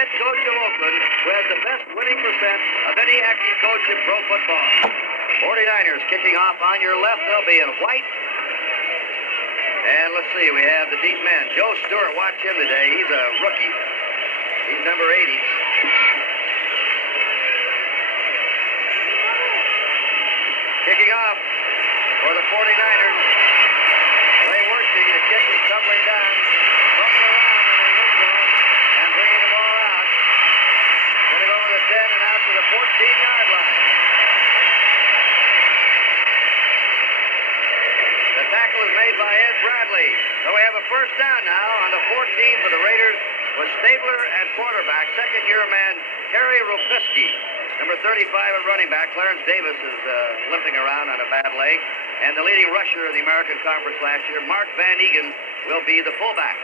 head coach of Oakland, who has the best winning percent of any active coach in pro football. 49ers kicking off on your left. They'll be in white. And let's see, we have the deep man. Joe Stewart, watch him today. He's a rookie. He's number 80. Kicking off for the 49ers. Ray Worshing, the kick is tumbling down. Bumping around in the end zone and bringing the ball out. Going to go to the 10 and out to the 14-yard line. The tackle is made by Ed Bradley. So we have a first down now on the 14 for the Raiders with Stabler at quarterback. Second-year man Terry Rupinski. Number 35 at running back. Clarence Davis is limping around on a bad leg. And the leading rusher of the American Conference last year, Mark Van Egan, will be the fullback.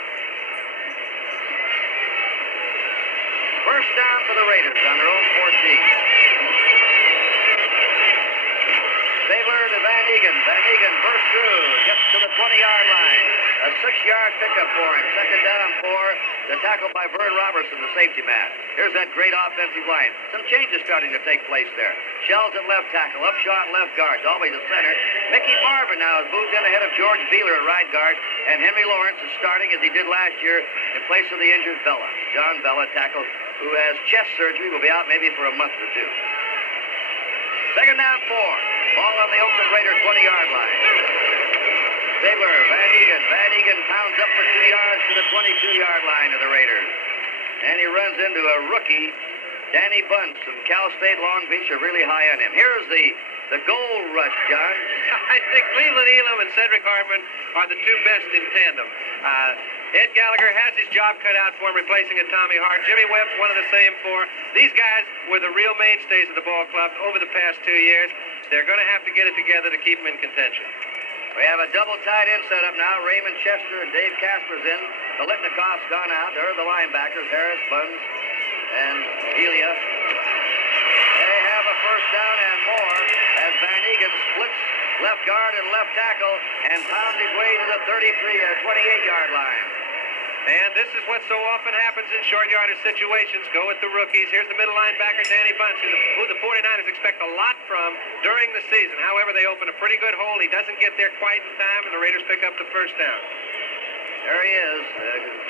First down for the Raiders on their own 14. Stabler to Van Egan. Van Egan bursts through, gets to the 20-yard line. A 6-yard pickup for him. Second down for the tackle by Vern Robertson, the safety man. Here's that great offensive line. Some changes starting to take place there. Shells at left tackle, Upshaw at left guard, always the center. Mickey Marvin now has moved in ahead of George Beeler at right guard, and Henry Lawrence is starting as he did last year in place of the injured Bella. John Bella, tackle, who has chest surgery, will be out maybe for a month or two. Second down 4. Ball on the Oakland Raider 20-yard line. Stabler, Van Egan. Van Egan pounds up for 2 yards to the 22-yard line of the Raiders. And he runs into a rookie, Danny Bunce from Cal State Long Beach are really high on him. Here's the gold rush, John. I think Cleveland Elam and Cedric Hartman are the two best in tandem. Ed Gallagher has his job cut out for him, replacing a Tommy Hart. Jimmy Webb's one of the same four. These guys were the real mainstays of the ball club over the past 2 years. They're going to have to get it together to keep them in contention. We have a double tight end setup now. Raymond Chester and Dave Casper's in. Belitnikov's gone out. There are the linebackers, Harris, Buns, and Elia. They have a first down and more as Van Egan splits left guard and left tackle and pounds his way to the 28-yard line. And this is what so often happens in short yardage situations. Go with the rookies. Here's the middle linebacker, Danny Bunce, who the 49ers expect a lot from during the season. However, they open a pretty good hole. He doesn't get there quite in time, and the Raiders pick up the first down. There he is.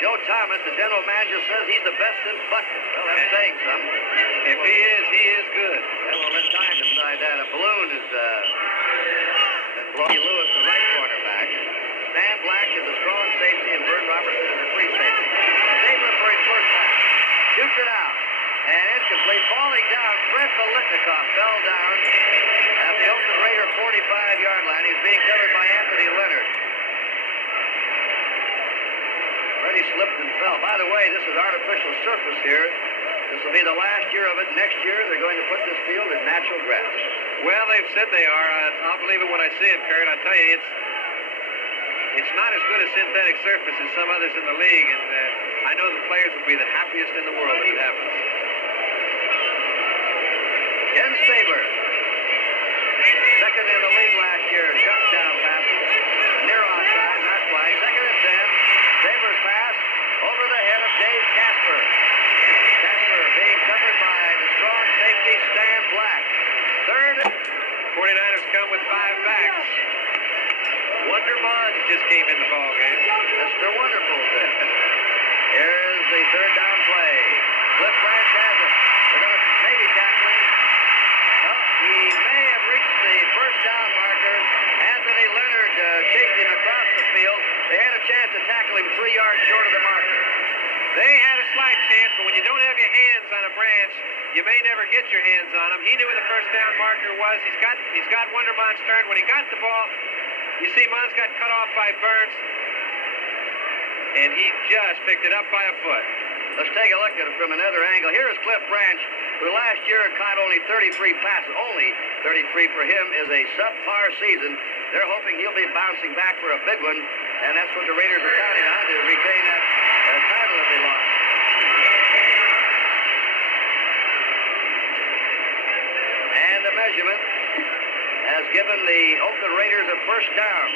Joe Thomas, the general manager, says he's the best in Buckton. Well, that's saying something. If he is good. Yeah, well, let time decide that. A balloon is Brody Lewis, the right cornerback. Stan Black is the strong safety, and Vern Robertson is the free safety. Stabler for his first pass. Shoots it out. And incomplete. Falling down, Fred Belitnikov fell down at the Oakland Raider 45-yard line. He's being covered by Anthony Leonard. He slipped and fell. By the way, this is artificial surface here. This will be the last year of it. Next year, they're going to put this field in natural grass. Well, they've said they are. I'll believe it when I see it, Kurt. I tell you, it's not as good a synthetic surface as some others in the league, and I know the players will be the happiest in the world if it happens. Ken Stabler, second in the league last year, touchdown passes. Near onside, not quite. Second and 10. Stabler's pass over the head of Dave Casper. Casper being covered by the strong safety Stan Black. Third. 49ers come with 5 backs. Wonder Bonds just came in the ball game. Mr. Wonderful. Here's the third down play. Cliff Branch has it. They're going to maybe tackle him. Oh, he may have reached the first down marker. Anthony Leonard chased him across the field. They had a chance to tackle him 3 yards short of the marker. They had a slight chance, but when you don't have your hands on a branch, you may never get your hands on him. He knew where the first down marker was. He's got Wondermon's turn. When he got the ball, you see Mons got cut off by Burns, and he just picked it up by a foot. Let's take a look at it from another angle. Here is Cliff Branch, who last year caught only 33 passes. Only 33 for him is a subpar season. They're hoping he'll be bouncing back for a big one, and that's what the Raiders are counting on to retain that title that they lost. And the measurement has given the Oakland Raiders a first down.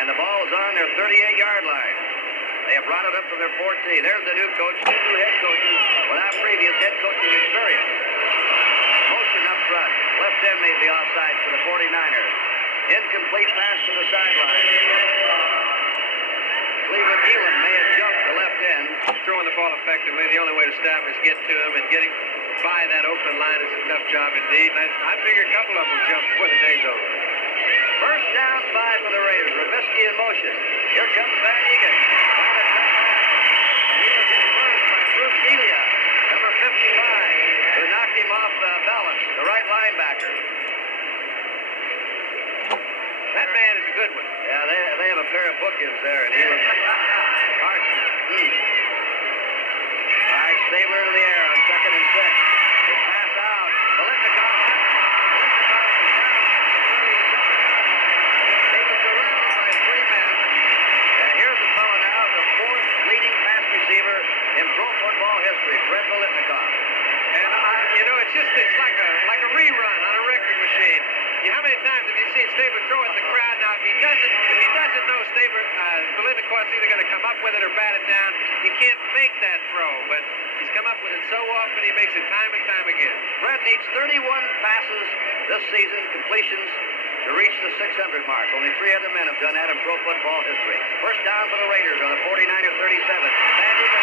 And the ball is on their 38-yard line. They have brought it up to their 14. There's the new coach, two new head coaches without previous head coaching experience. Motion up front. Left end made the offside for the 49ers. Incomplete pass to the sideline. Cleveland Elam may have jumped the left end. Throwing the ball effectively, the only way to stop him is get to him, and getting by that Oakland line is a tough job indeed. And I figure a couple of them will jump before the day's over. First down, 5 for the Raiders. Robisky in motion. Here comes Van Egan. On a cut pass. And he was hit first by Bruce Elia, number 55, who knocked him off balance, the right linebacker. That man is a good one. Yeah, they have a pair of bookends there, and he was Carson. All right, Stabler to the air on 2nd and 6. They pass out. Biletnikoff has it. Biletnikoff is down at the 37-yard line. He was surrounded by 3 men. And here's the fellow now, the 4th leading pass receiver in pro football history, Fred Biletnikoff. And it's like a rerun on a record machine. How many times have you seen Stabler throw at the crowd? Now, if he doesn't know Biletnikoff's either going to come up with it or bat it down, he can't make that throw. But he's come up with it so often, he makes it time and time again. Fred needs 31 passes this season, completions, to reach the 600 mark. Only 3 other men have done that in pro football history. First down for the Raiders on the 49er 37. Van Egan.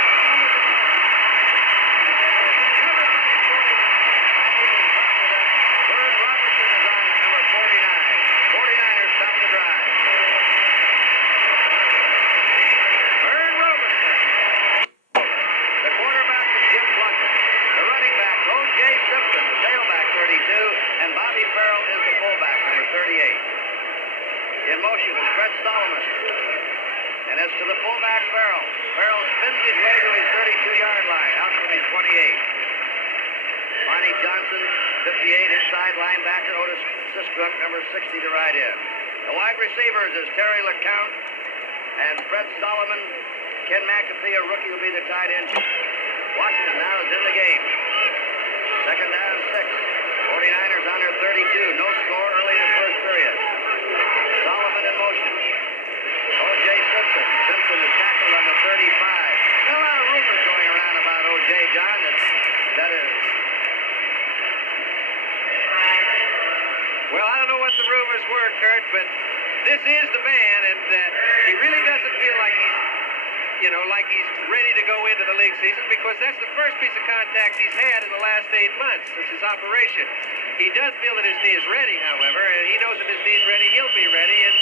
Simpson, the tailback, 32, and Bobby Farrell is the fullback, number 38. In motion is Fred Solomon. And as to the fullback, Farrell. Farrell spins his way to his 32-yard line, out from his 28. Barney Johnson, 58, inside linebacker. Otis Sistrunk, number 60, to ride in. The wide receivers is Terry LeCount and Fred Solomon. Ken McAfee, a rookie, will be the tight end. Washington now is in the game. Second down, 6. 49ers on their 32. No score early in the first period. Solomon in motion. O.J. Simpson. Simpson is tackled on the 35. There's a lot of rumors going around about O.J., John. That is. Well, I don't know what the rumors were, Kurt, but this is the man, and he really doesn't feel like he's ready to go into the league season, because that's the first piece of contact he's had in the last 8 months since his operation. He does feel that his knee is ready, however, and he knows if his knee's ready, he'll be ready. And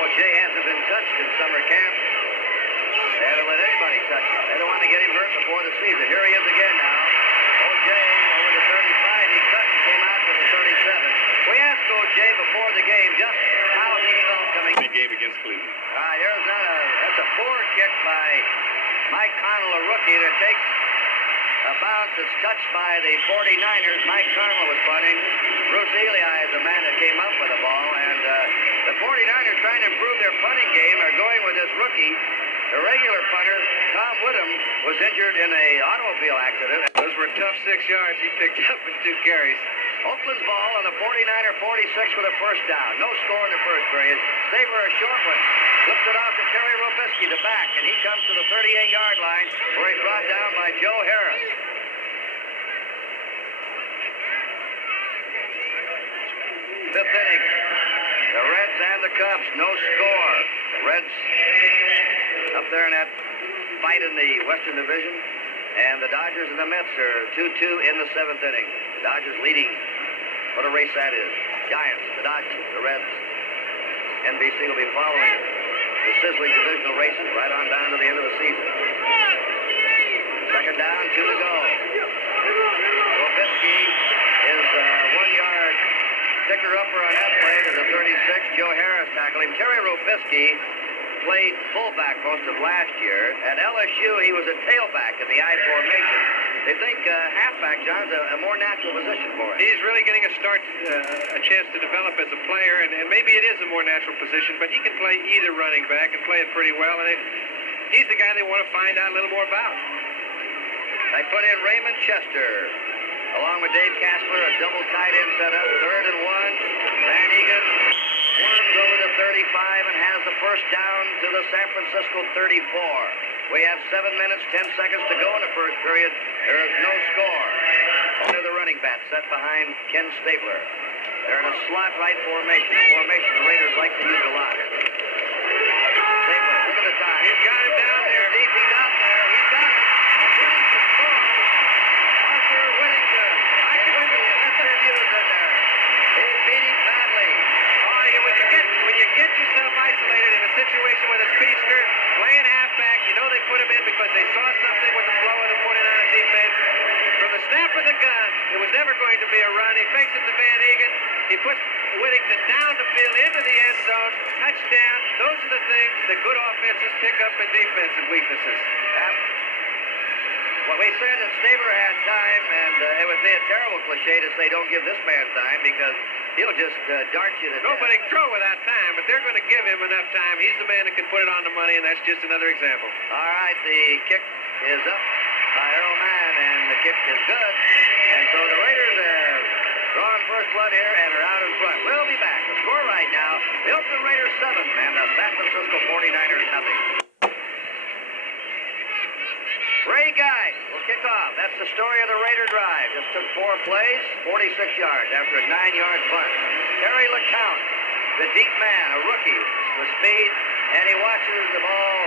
O.J. hasn't been touched in summer camp. They haven't let anybody touch him. They don't want to get him hurt before the season. Here he is again now. O.J. over the 35. He cut and came out to the 37. We asked O.J. before the game just how he felt coming in the game against Cleveland. That's a poor kick by Mike Connell, a rookie, that takes a bounce that's touched by the 49ers. Mike Connell was punting. Bruce Eli is the man that came up with the ball, and the 49ers, trying to improve their punting game, are going with this rookie. The regular punter, Tom Woodham, was injured in an automobile accident. Those were tough 6 yards he picked up in 2 carries. Oakland's ball on the 49er 46 for the first down. No score in the first period. Stabler, a short one. Flips it off to Terry Robisky, the back, and he comes to the 38-yard line, where he's brought down by Joe Harris. Fifth inning. The Reds and the Cubs, no score. The Reds up there in that fight in the Western Division, and the Dodgers and the Mets are 2-2 in the 7th inning. The Dodgers leading. What a race that is. Giants, the Dodgers, the Reds. NBC will be following the sizzling divisional races right on down to the end of the season. Second down, 2 to go. Robisky is 1-yard sticker-upper on that play to the 36. Joe Harris tackling. Terry Robisky played fullback most of last year. At LSU, he was a tailback in the I formation. They think halfback, John's a more natural position for him. He's really getting a chance to develop as a player, and maybe it is a more natural position, but he can play either running back and play it pretty well, and he's the guy they want to find out a little more about. They put in Raymond Chester, along with Dave Casper, a double tight end set up, 3rd and 1. Van Egan worms over the 30. and has the first down to the San Francisco 34. We have 7 minutes, 10 seconds to go in the first period. There is no score. Only the running back set behind Ken Stabler. They're in a slot right formation. A formation the Raiders like to use a lot. Stabler, look at the time. He's got him down there. Deep, he's out there. He's got it. Whittington scores. Arthur Whittington. I can win the SMU's in there. He beat him badly. Oh, when you get yourself isolated in a situation with a speedster, playing halfback, you know they put him in because they saw something with the flow of the 49er defense. From the snap of the gun, it was never going to be a run. He fakes it to Van Egan. He puts Whittington down the field into the end zone. Touchdown. Those are the things that good offenses pick up in defensive weaknesses. Well, we said that Stabler had time, and it would be a terrible cliche to say don't give this man time because he'll just dart you to death. Nobody can throw without time, but they're going to give him enough time. He's the man that can put it on the money, and that's just another example. All right, the kick is up by Earl Mann, and the kick is good. And so the Raiders are drawing first blood here and are out in front. We'll be back. The score right now, the Oakland Raiders 7 and the San Francisco 49ers nothing. Ray Guy will kick off. That's the story of the Raider drive. Just took 4 plays, 46 yards after a 9-yard punt. Terry LeCount, the deep man, a rookie with speed, and he watches the ball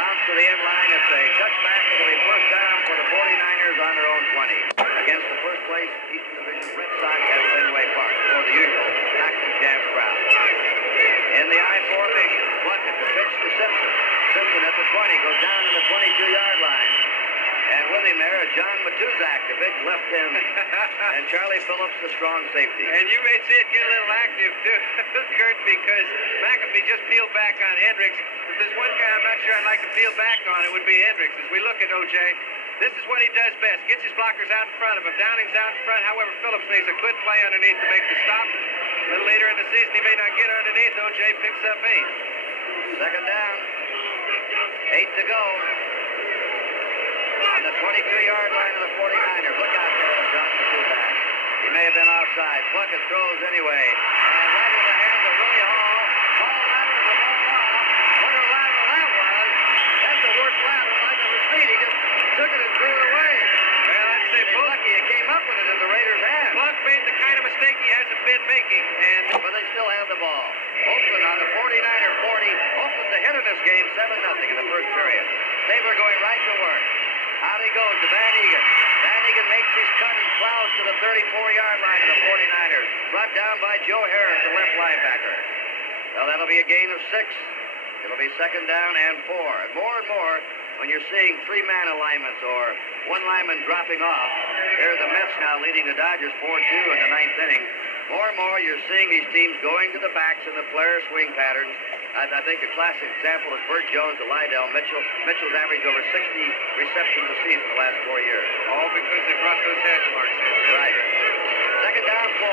bounce to the end line. It's a touchback. It'll be first down for the 49ers on their own 20 against the first place Eastern Division Red Sox at Fenway Park for the usual packed and jammed crowd. In the I formation, Plunkett to pitch to Simpson. Simpson at the 20 goes down to the 22-yard line. And with him there is John Matuzak, the big left end, and Charlie Phillips, the strong safety. And you may see it get a little active, too, Kurt, because McAfee just peeled back on Hendricks. If there's one guy I'm not sure I'd like to peel back on, it would be Hendricks. As we look at O.J., this is what he does best. Gets his blockers out in front of him. Downing's out in front. However, Phillips makes a good play underneath to make the stop. A little later in the season, he may not get underneath. O.J. picks up 8. Second down. 8 to go. On the 22-yard line of the 49ers. Look out there for John Matuzak. He may have been offside. Plunkett throws anyway. And right into the hands of Willie Hall. Hall lateral the ball off. What a lateral that was. That's the worst lateral I've ever seen. He just took it and threw it away. Well, I'd say He's lucky he came up with it in the Raiders' hands. Plunk made the kind of mistake he hasn't been making, But they still have the ball. Oakland on the 49er 40. Oakland's ahead in this game, 7-0 in the first period. Stabler going right to work. Out he goes to Van Egan. Van Egan makes his cut and plows to the 34-yard line of the 49ers. Brought down by Joe Harris, the left linebacker. Well, that'll be a gain of 6. It'll be second down and 4. And more, when you're seeing 3-man alignments or one lineman dropping off, there's the Mets now leading the Dodgers 4-2 in the 9th inning. More and more, you're seeing these teams going to the backs in the flare swing patterns. I think a classic example is Burt Jones to Lydell Mitchell. Mitchell's averaged over 60 receptions a season the last 4 years. all because they brought those hash marks in. Right. Second down, 4.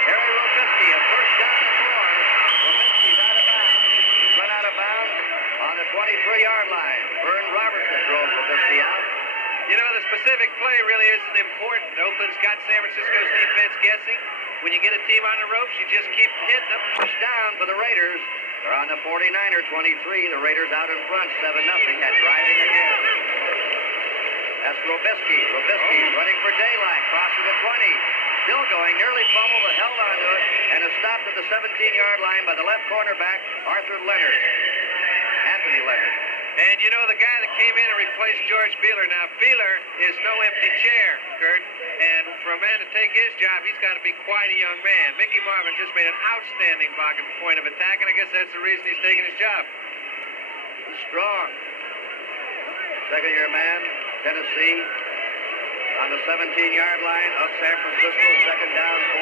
Harry Robisky, a first down and 4. Robisky's out of bounds. Run out of bounds on the 23-yard line. Vern Robertson drove Robisky out. You know, the specific play really isn't important. Oakland's got San Francisco's defense guessing. When you get a team on the ropes, you just keep hitting them. First down for the Raiders. They're on the 49er 23. The Raiders out in front, 7-0 at driving again. That's Robisky. Robisky running for daylight, crossing the 20. Still going, nearly fumbled, but held onto it, and is stopped at the 17-yard line by the left cornerback, Arthur Leonard. Anthony Leonard. And you know, the guy that came in and replaced George Beeler, now Beeler is no empty chair, Kurt. And for a man to take his job, he's got to be quite a young man. Mickey Marvin just made an outstanding point of attack, and I guess that's the reason he's taking his job. He's strong. Second-year man, Tennessee, on the 17-yard line of San Francisco, second down, 4.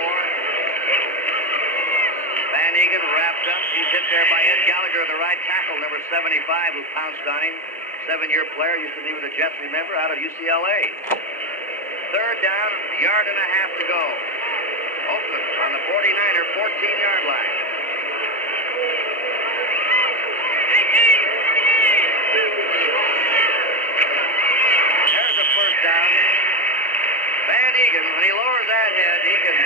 Van Egan wrapped up. He's hit there by Ed Gallagher, the right tackle, number 75, who pounced on him. 7-year player, used to be with the Jets, remember, out of UCLA. Third down, a yard and a half to go. Oakland on the 49er, 14-yard line. There's the first down. Van Egan, when he lowers that head, he can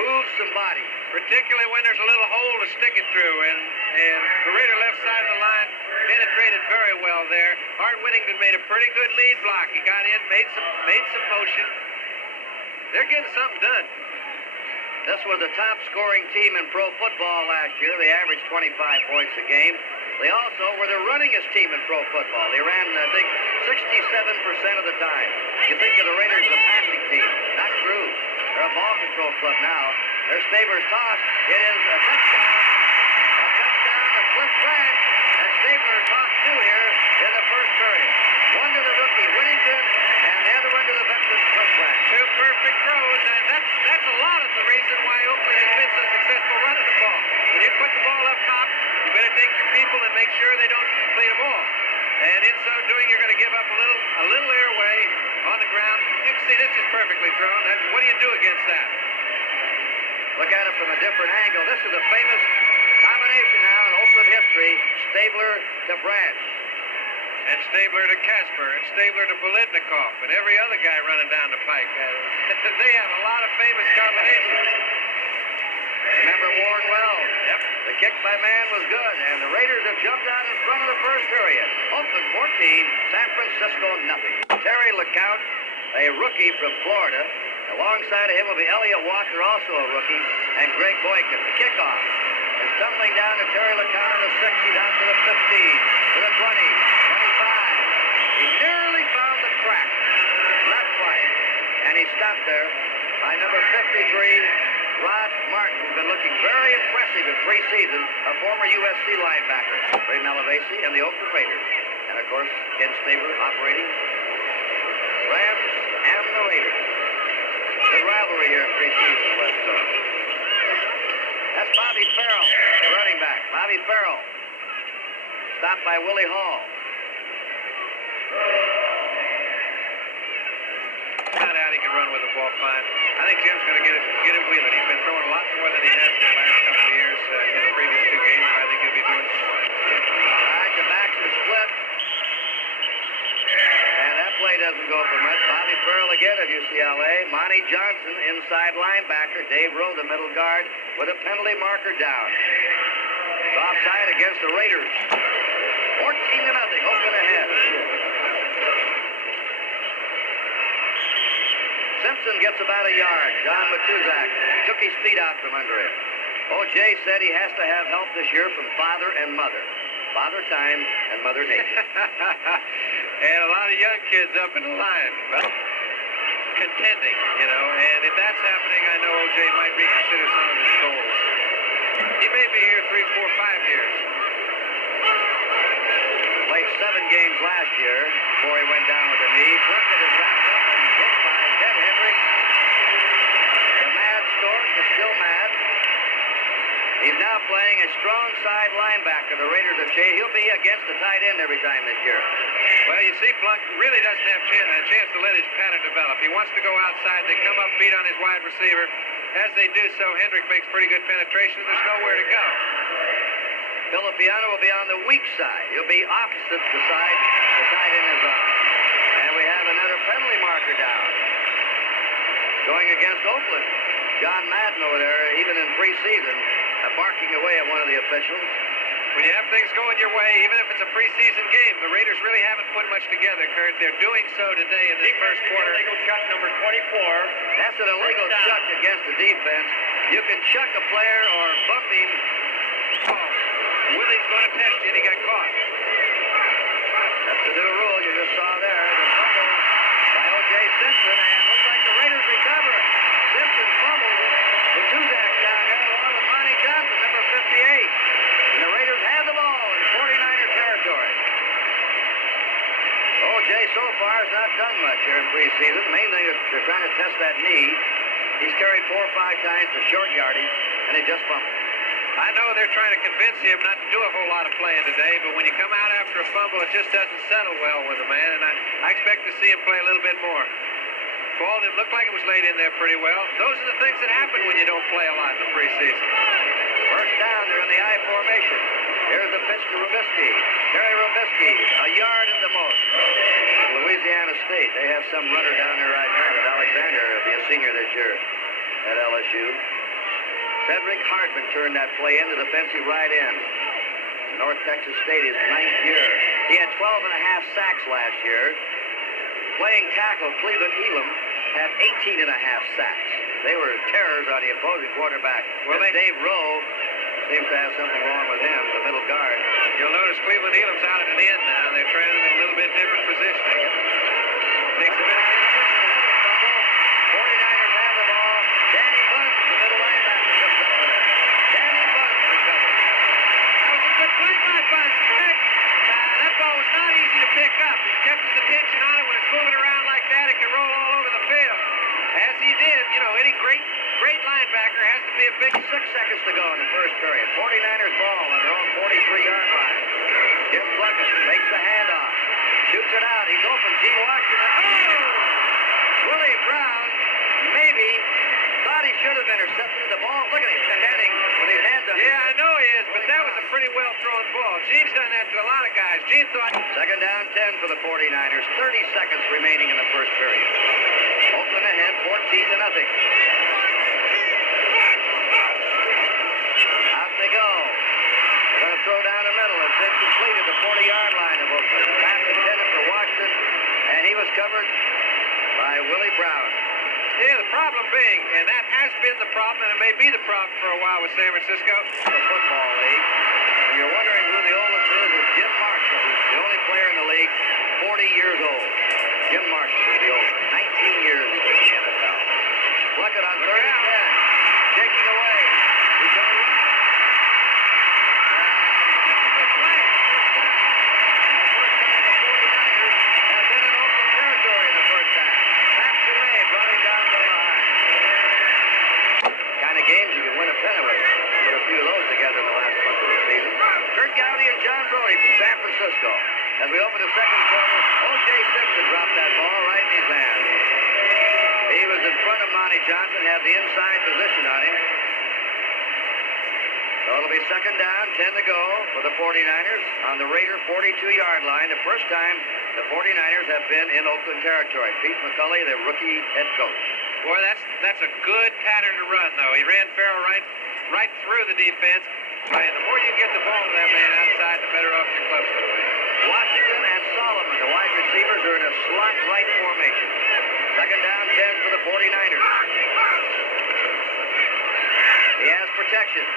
move some body. particularly when there's a little hole to stick it through. And the Raider left side of the line penetrated very well there. Art Whittington made a pretty good lead block. He got in, made some motion. They're getting something done. This was the top scoring team in pro football last year. They averaged 25 points a game. They also were the runningest team in pro football. They ran, I think, 67% of the time. You think of the Raiders as a passing team. Not true. They're a ball control club now. There's Stabler's toss. It is a touchdown. A touchdown to Cliff Branch. And Stabler tossed two here in the first period. One to the rookie, Whittington, and the other one to the veteran, Cliff Branch. Two perfect throws, and that's a lot of the reason why Oakland has been so successful running the ball. When you put the ball up top, you better take your people and make sure they don't complete a ball. And in so doing, you're going to give up a little airway on the ground. You can see this is perfectly thrown. What do you do against that? Look at it from a different angle. This is a famous combination now in Oakland history. Stabler to Branch. And Stabler to Casper, and Stabler to Bolitnikov, and every other guy running down the pike. They have a lot of famous combinations. Remember Warren Wells? Yep. The kick by Mann was good, and the Raiders have jumped out in front of the first period. Oakland 14, San Francisco nothing. Terry LeCount, a rookie from Florida. Alongside of him will be Elliot Walker, also a rookie, and Greg Boykin. The kickoff is tumbling down to Terry LeCount on the 60, down to the 15, to the 20, 25. He nearly found the crack. Not quite. And he stopped there by number 53, Rod Martin, who's been looking very impressive in preseason, a former USC linebacker, Braden Alavasi, and the Oakland Raiders. And, of course, Ken Stabler operating Rams and the Raiders. Good rivalry here in preseason, West Coast. That's Bobby Farrell, the running back. Bobby Farrell. Stopped by Willie Hall. Found out he can run with the ball fine. I think Jim's going to get it wheeling. He's been throwing a lot more than he has in the last couple of years in the previous two games. I think he'll be doing some more. All right, the backs are split. And that play doesn't go for much. Bobby Farrell again of UCLA. Monty Johnson, inside linebacker. Dave Rowe, the middle guard, with a penalty marker down. Offside against the Raiders. 14-0, Oakland ahead. Simpson gets about a yard. John Matuzak took his feet out from under him. O.J. said he has to have help this year from father and mother. Father Time and Mother Nature. And a lot of young kids up in the line. Well, contending, you know. And if that's happening, I know O.J. might reconsider some of his goals. He may be here 3, 4, 5 years. Played 7 games last year before he went down with a knee. Plunkett is wrapped up and hit by Ted Hendricks. The mad Stork is still mad. He's now playing a strong side linebacker. The Raiders have changed. He'll be against the tight end every time this year. Well, you see, Plunkett really doesn't have a chance to let his pattern develop. He wants to go outside. They come up, beat on his wide receiver. As they do so, Hendrick makes pretty good penetration. There's nowhere to go. Filipiano will be on the weak side. He'll be opposite the side the tight end is on. And we have another penalty marker down. Going against Oakland. John Madden over there, even in preseason, barking away at one of the officials. When you have things going your way, even if it's a preseason game, the Raiders really haven't put much together, Kurt. They're doing so today in this first quarter. Illegal shot number 24. That's an illegal chuck against the defense. You can chuck a player or bump him. Oh, Willie's going to test you, and he got caught. That's the new rule you just saw there. The fumble by O.J. Simpson, and looks like the Raiders recover it. Simpson fumbled the Tuzak down there along with Monty Johnson, number 58. And the Raiders have the ball in 49er territory. O.J. so far has not done much here in preseason. The main thing is they're trying to test that knee. He's carried 4 or 5 times for short yardage, and he just fumbled. I know they're trying to convince him not to do a whole lot of playing today, but when you come out after a fumble, it just doesn't settle well with a man, and I expect to see him play a little bit more. Ball didn't look like it was laid in there pretty well. Those are the things that happen when you don't play a lot in the preseason. First down, they're in the I formation. Here's the pitch to Robisky. Terry Robisky, a yard at the most. Louisiana State, they have some runner down there right now. That Alexander will be a senior this year at LSU. Cedric Hartman turned that play into defensive right end. North Texas State, his 9th year. He had 12.5 sacks last year. Playing tackle, Cleveland Elam had 18.5 sacks. They were terrors on the opposing quarterback. Well, Dave Rowe seems to have something wrong with him, the middle guard. You'll notice Cleveland Elam's out at an end now. They're trying him in a little bit different positioning. Takes a minute. 49ers have the ball. Danny Buns, the middle linebacker, comes up with it. Danny Buns recovers. That was a good play by Buns, Greg. That ball was not easy to pick up. He kept his attention on it. When it's moving around like that, it can roll all over the field. As he did, you know, any great linebacker has to be a big... 6 seconds to go in the first period. 49ers ball on their own 43-yard line. Jim Plunkett makes the handoff. Shoots it out. He's open. Gene Washington. Oh! Willie Brown maybe thought he should have intercepted the ball. Look at him standing with his hands up. Yeah, I know he is, but that was a pretty well-thrown ball. Gene's done that to a lot of guys. Gene thought... Second down, 10 for the 49ers. 30 seconds remaining in the first period. Oakland ahead, 14-0. Out they go. They're going to throw down the middle. It's incomplete at the 40-yard line of Oakland. Pass intended for Washington, and he was covered by Willie Brown. Yeah, the problem being, and that has been the problem, and it may be the problem for a while with San Francisco. The football league. And you're wondering who the oldest is. It's Jim Marshall, who's the only player in the league 40 years old. Jim Marshall is the oldest. 19 years in the NFL. Plunkett on 3rd and 10. Taking away. He's going to run. Games you can win a pennant with. Put a few of those together in the last month of the season. CURT, GOWDY, and John Brody from San Francisco. As we open the second quarter, O.J. Simpson dropped that ball right in his hand. He was in front of Monty Johnson, had the inside position on him. So it'll be second down, 10 to go for the 49ers on the Raider 42-yard line. The first time the 49ers have been in Oakland territory. Pete McCulley, the rookie head coach. Boy, that's a good pattern to run, though. He ran Farrell right through the defense. And the more you get the ball to that man outside, the better off you're close to him. Washington and Solomon, the wide receivers, are in a slot right formation. Second down, 10 for the 49ers. He has protection.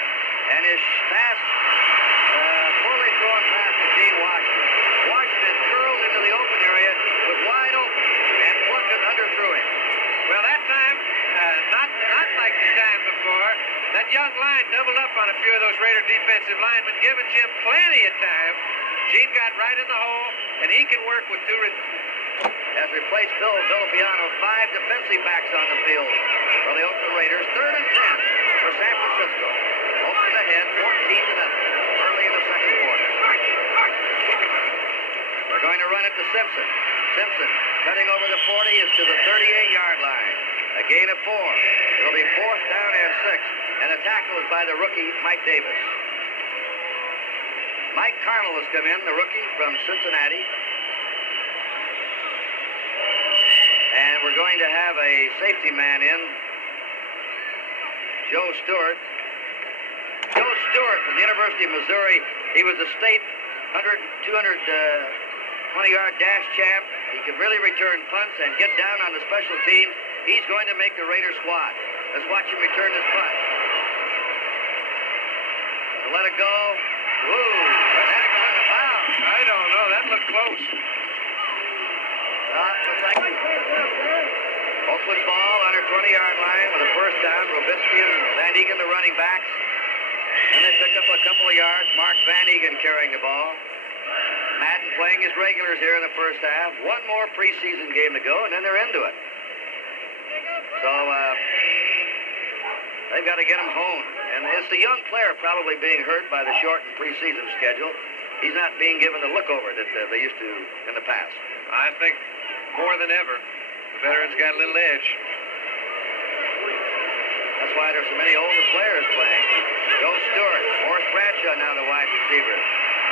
And his pass, poorly thrown pass to Gene Washington. Washington curled into the open area, was wide open, and Plunkett underthrew him. Well, that time, not like the time before, that young line doubled up on a few of those Raider defensive linemen, giving Jim plenty of time. Gene got right in the hole, and he can work with two... Has replaced Phil Villapiano, 5 defensive backs on the field for the Oakland Raiders. 3rd and 10 for San Francisco. Oakland ahead, 14-0, early in the second quarter. They're going to run it to Simpson. Simpson, cutting over the 40, is to the 38-yard line. A gain of 4. It'll be 4th down and 6. And the tackle is by the rookie, Mike Davis. Mike Carmel has come in, the rookie from Cincinnati. And we're going to have a safety man in, Joe Stewart. Joe Stewart from the University of Missouri. He was a state 220-yard dash champ. He can really return punts and get down on the special teams. He's going to make the Raider squad. Let's watch him return this punt. So let it go. Woo! That it on the foul. I don't know. That looked close. Looks like Oakland ball on her 20-yard line with a first down. Robisky and Van Egan, the running backs. And they pick up a couple of yards. Mark Van Egan carrying the ball. Madden playing his regulars here in the first half. One more preseason game to go, and then they're into it. So they've got to get him honed. And it's the young player probably being hurt by the shortened preseason schedule. He's not being given the look over that they used to in the past. I think more than ever, the veterans got a little edge. That's why there's so many older players playing. Joe Stewart, Morris Bradshaw now the wide receiver.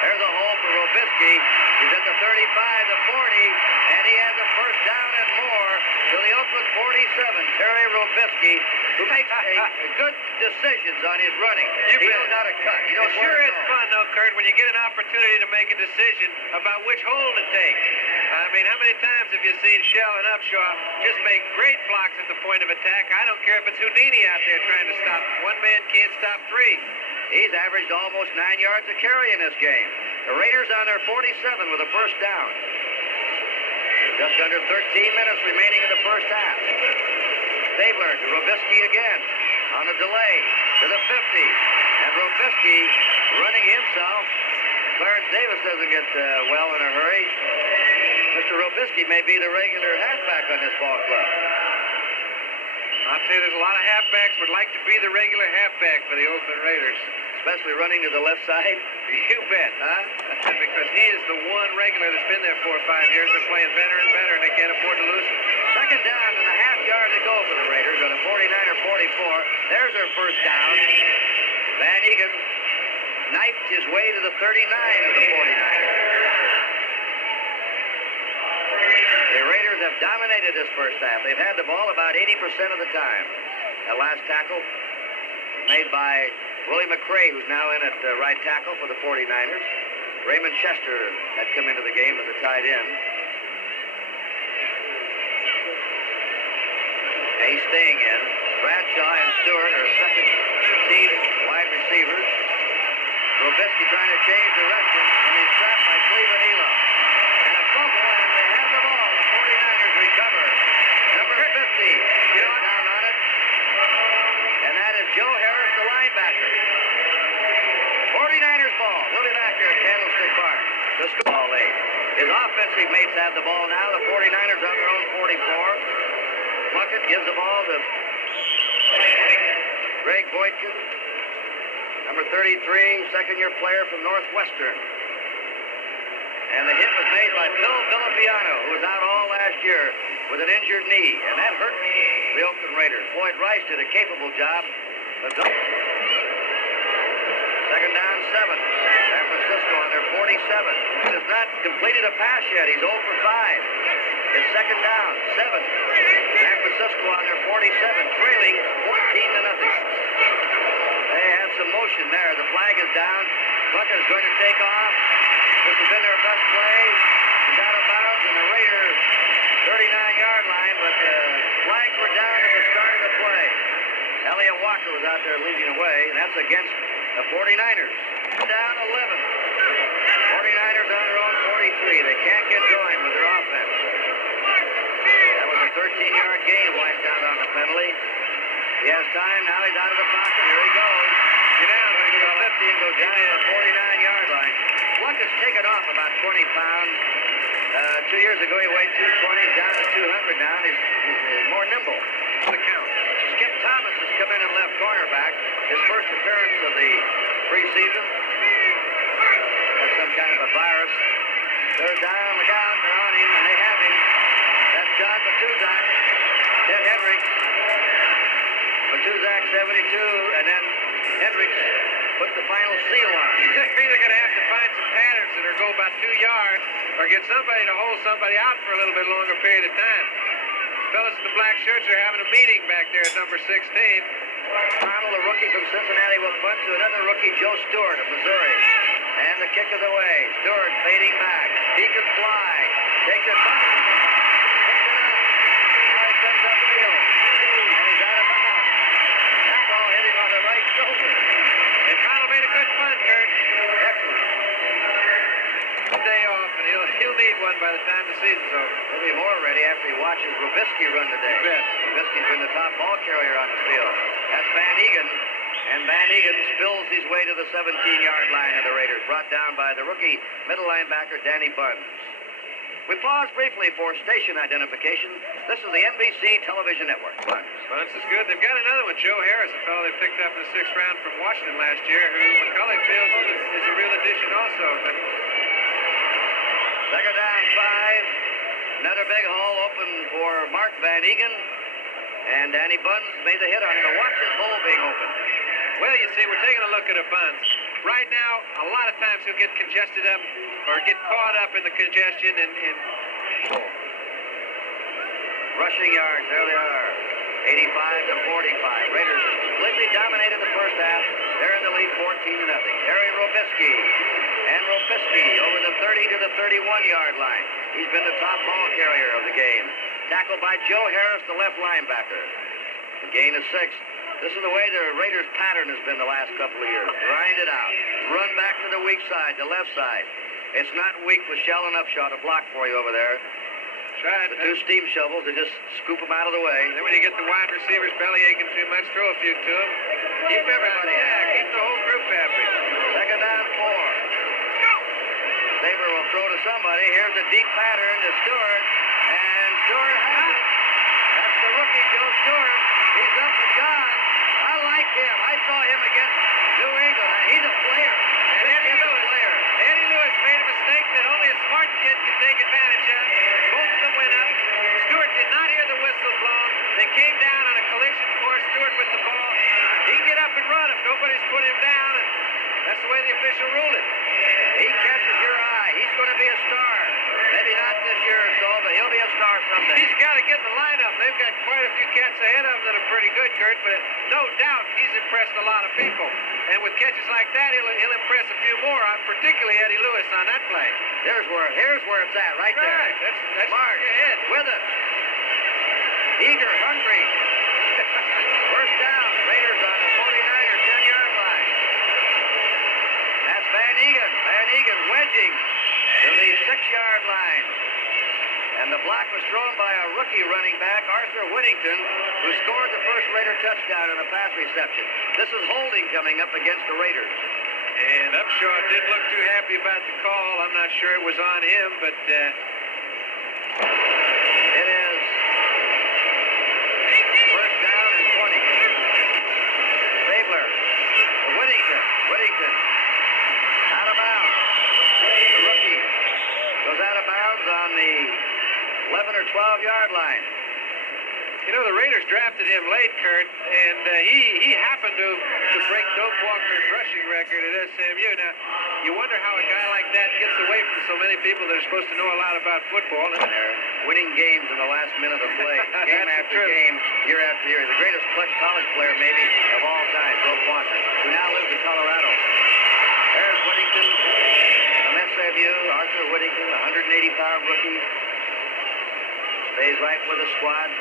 There's a hole for Robisky. He's at the 35, the 40, and he has a first down and more to the Oakland 47. Terry Robisky, who makes good decisions on his running. You He bet. knows how to cut. He knows It where sure to is go. fun, though, Kurt, when you get an opportunity to make a decision about which hole to take. I mean, how many times have you seen Shell and Upshaw just make great blocks at the point of attack? I don't care if it's Houdini out there trying to stop. One man can't stop three. He's averaged almost 9 yards a carry in this game. The Raiders on their 47 with a first down. Just under 13 minutes remaining in the first half. Stabler to Robisky again on a delay to the 50. And Robisky running himself. Clarence Davis doesn't get well in a hurry. Mr. Robisky may be the regular halfback on this ball club. I'll tell you, there's a lot of halfbacks would like to be the regular halfback for the Oakland Raiders. Especially running to the left side. You bet, huh? Because he is the one regular that's been there 4 or 5 years. They're playing better and better, and they can't afford to lose him. Second down and a half yard to go for the Raiders on a 49-44. There's their first down. Van Egan knifed his way to the 39 of the 49ers. The Raiders have dominated this first half. They've had the ball about 80% of the time. That last tackle made by Willie McCray, who's now in at right tackle for the 49ers. Raymond Chester had come into the game as a tight end. And he's staying in. Bradshaw and Stewart are second team wide receivers. Robisky trying to change direction, and he's trapped by Cleveland Elam. And a fumble, and they have the ball. The 49ers recover. Number 50 is down on it. And that is Joe Harris, the linebacker. 49ers ball. We'll be back here at Candlestick Park. The ball late. His offensive mates have the ball now. The 49ers on their own 44. Plunkett gives the ball to Greg Boykin, number 33, second-year player from Northwestern. And the hit was made by Phil Villapiano, who was out all last year with an injured knee, and that hurt the Oakland Raiders. Floyd Rice did a capable job. Second down, 7. San Francisco on their 47. He has not completed a pass yet. He's 0 for 5. It's second down, 7. San Francisco on their 47, trailing 14-0. They have some motion there. The flag is down. Plunkett is going to take off. This has been their best play. He's out of bounds in the Raiders' 39-yard line, but the flags were down at the start of the play. Elliot Walker was out there leading away, and that's against the 49ers. Down 11. 49ers on their own 43. They can't get going with their offense. That was a 13-yard gain wiped out on the penalty. He has time. Now he's out of the pocket. Here he goes. Get down to the 50 and goes down to the 49-yard line. Plunkett's taken off about 20 pounds. 2 years ago, he weighed 220. He's down to 200 now. He's more nimble. The count. Skip Thomas has come in and left cornerback. His first appearance of the preseason. Has some kind of a virus. They're down. Look out. They're on him, and they have him. That's John Matuzak. Ted Hendricks. Matuzak 72, and then Hendricks put the final seal on. They're either going to have to find some patterns that are go about 2 yards or get somebody to hold somebody out for a little bit longer period of time. Fellas in the black shirts are having a meeting back there at number 16. Donald, a rookie from Cincinnati, will punt to another rookie, Joe Stewart of Missouri. And the kick is away. Stewart fading back. He can fly. Takes it back. Now he comes upfield. And he's out of bounds. That ball hit him on the right shoulder. And Connell made a good punt, Kurt. Excellent. Day off, and he'll need one by the time the season's over. He'll be more ready after he watches Robisky run today. You bet. Robisky's been the top ball carrier on the field. That's Van Egan. And Van Egan spills his way to the 17-yard line of the Raiders, brought down by the rookie middle linebacker, Danny Buns. We pause briefly for station identification. This is the NBC Television Network. Buns. Bunce is good. They've got another one, Joe Harris, a fellow they picked up in the 6th round from Washington last year, who McCulley feels is a real addition also. But Second down, 5. Another big hole open for Mark Van Egan. And Danny Buns made the hit on him. Watch his hole being open. well, you see, we're taking a look at a Buns. Right now, a lot of times he'll get congested up or get caught up in the congestion and rushing yards, there they are. 85-45. Raiders completely dominated the first half. They're in the lead 14-0. Harry Robisky. And Robisky over the 30 to the 31-yard line. He's been the top ball carrier of the game. Tackled by Joe Harris, the left linebacker. The gain is 6. This is the way the Raiders' pattern has been the last couple of years. Grind it out. Run back to the weak side, the left side. It's not weak with Shell and Upshaw to block for you over there. Right. The 2 steam shovels, they just scoop them out of the way. Then when you get the wide receivers belly aching too much, throw a few to them. Keep everybody happy. Keep the whole group happy. Second down, 4. Saber will throw to somebody. Here's a deep pattern to Stewart. And Stewart has it. That's the rookie, Joe Stewart. He's up to John. I like him. I saw him against New England. He's a player. And Eddie Lewis made a mistake that only a smart kid can take advantage of. Both of them went up. Stewart did not hear the whistle blown. They came down on a collision course. Stewart with the ball. He can get up and run if nobody's put him down. And that's the way the official ruled it. He catches your eye. He's going to be a star. Maybe not this year or so, but he'll be a star someday. He's got to get in the lineup. They've got quite a few cats ahead of him that are pretty good, Kurt, but no doubt he's impressed a lot of people. And with catches like that, he'll impress a few more, particularly Eddie Lewis on that play. Here's where it's at, right there. Right. That's Smart. ahead. With it. Eager, hungry. First down. Raiders on the 49er 10-yard line. That's Van Egan. Van Egan wedging to the 6-yard line. And the block was thrown by a rookie running back, Arthur Whittington, who scored the first Raider touchdown in a pass reception. This is holding coming up against the Raiders. And Upshaw didn't look too happy about the call. I'm not sure it was on him, but it is first down and 20. Stabler to Whittington. Whittington out of bounds. The rookie goes out of bounds on the 11 or 12-yard line. you know, the Raiders drafted him late, Kurt, and he happened to break Doak Walker's rushing record at SMU. Now, you wonder how a guy like that gets away from so many people that are supposed to know a lot about football. And they're winning games in the last minute of play, game after game, year after year. The greatest college player, maybe, of all time, Doak Walker, who now lives in Colorado. There's Whittington from SMU, Arthur Whittington, 180-pound rookie. Stays right with the squad.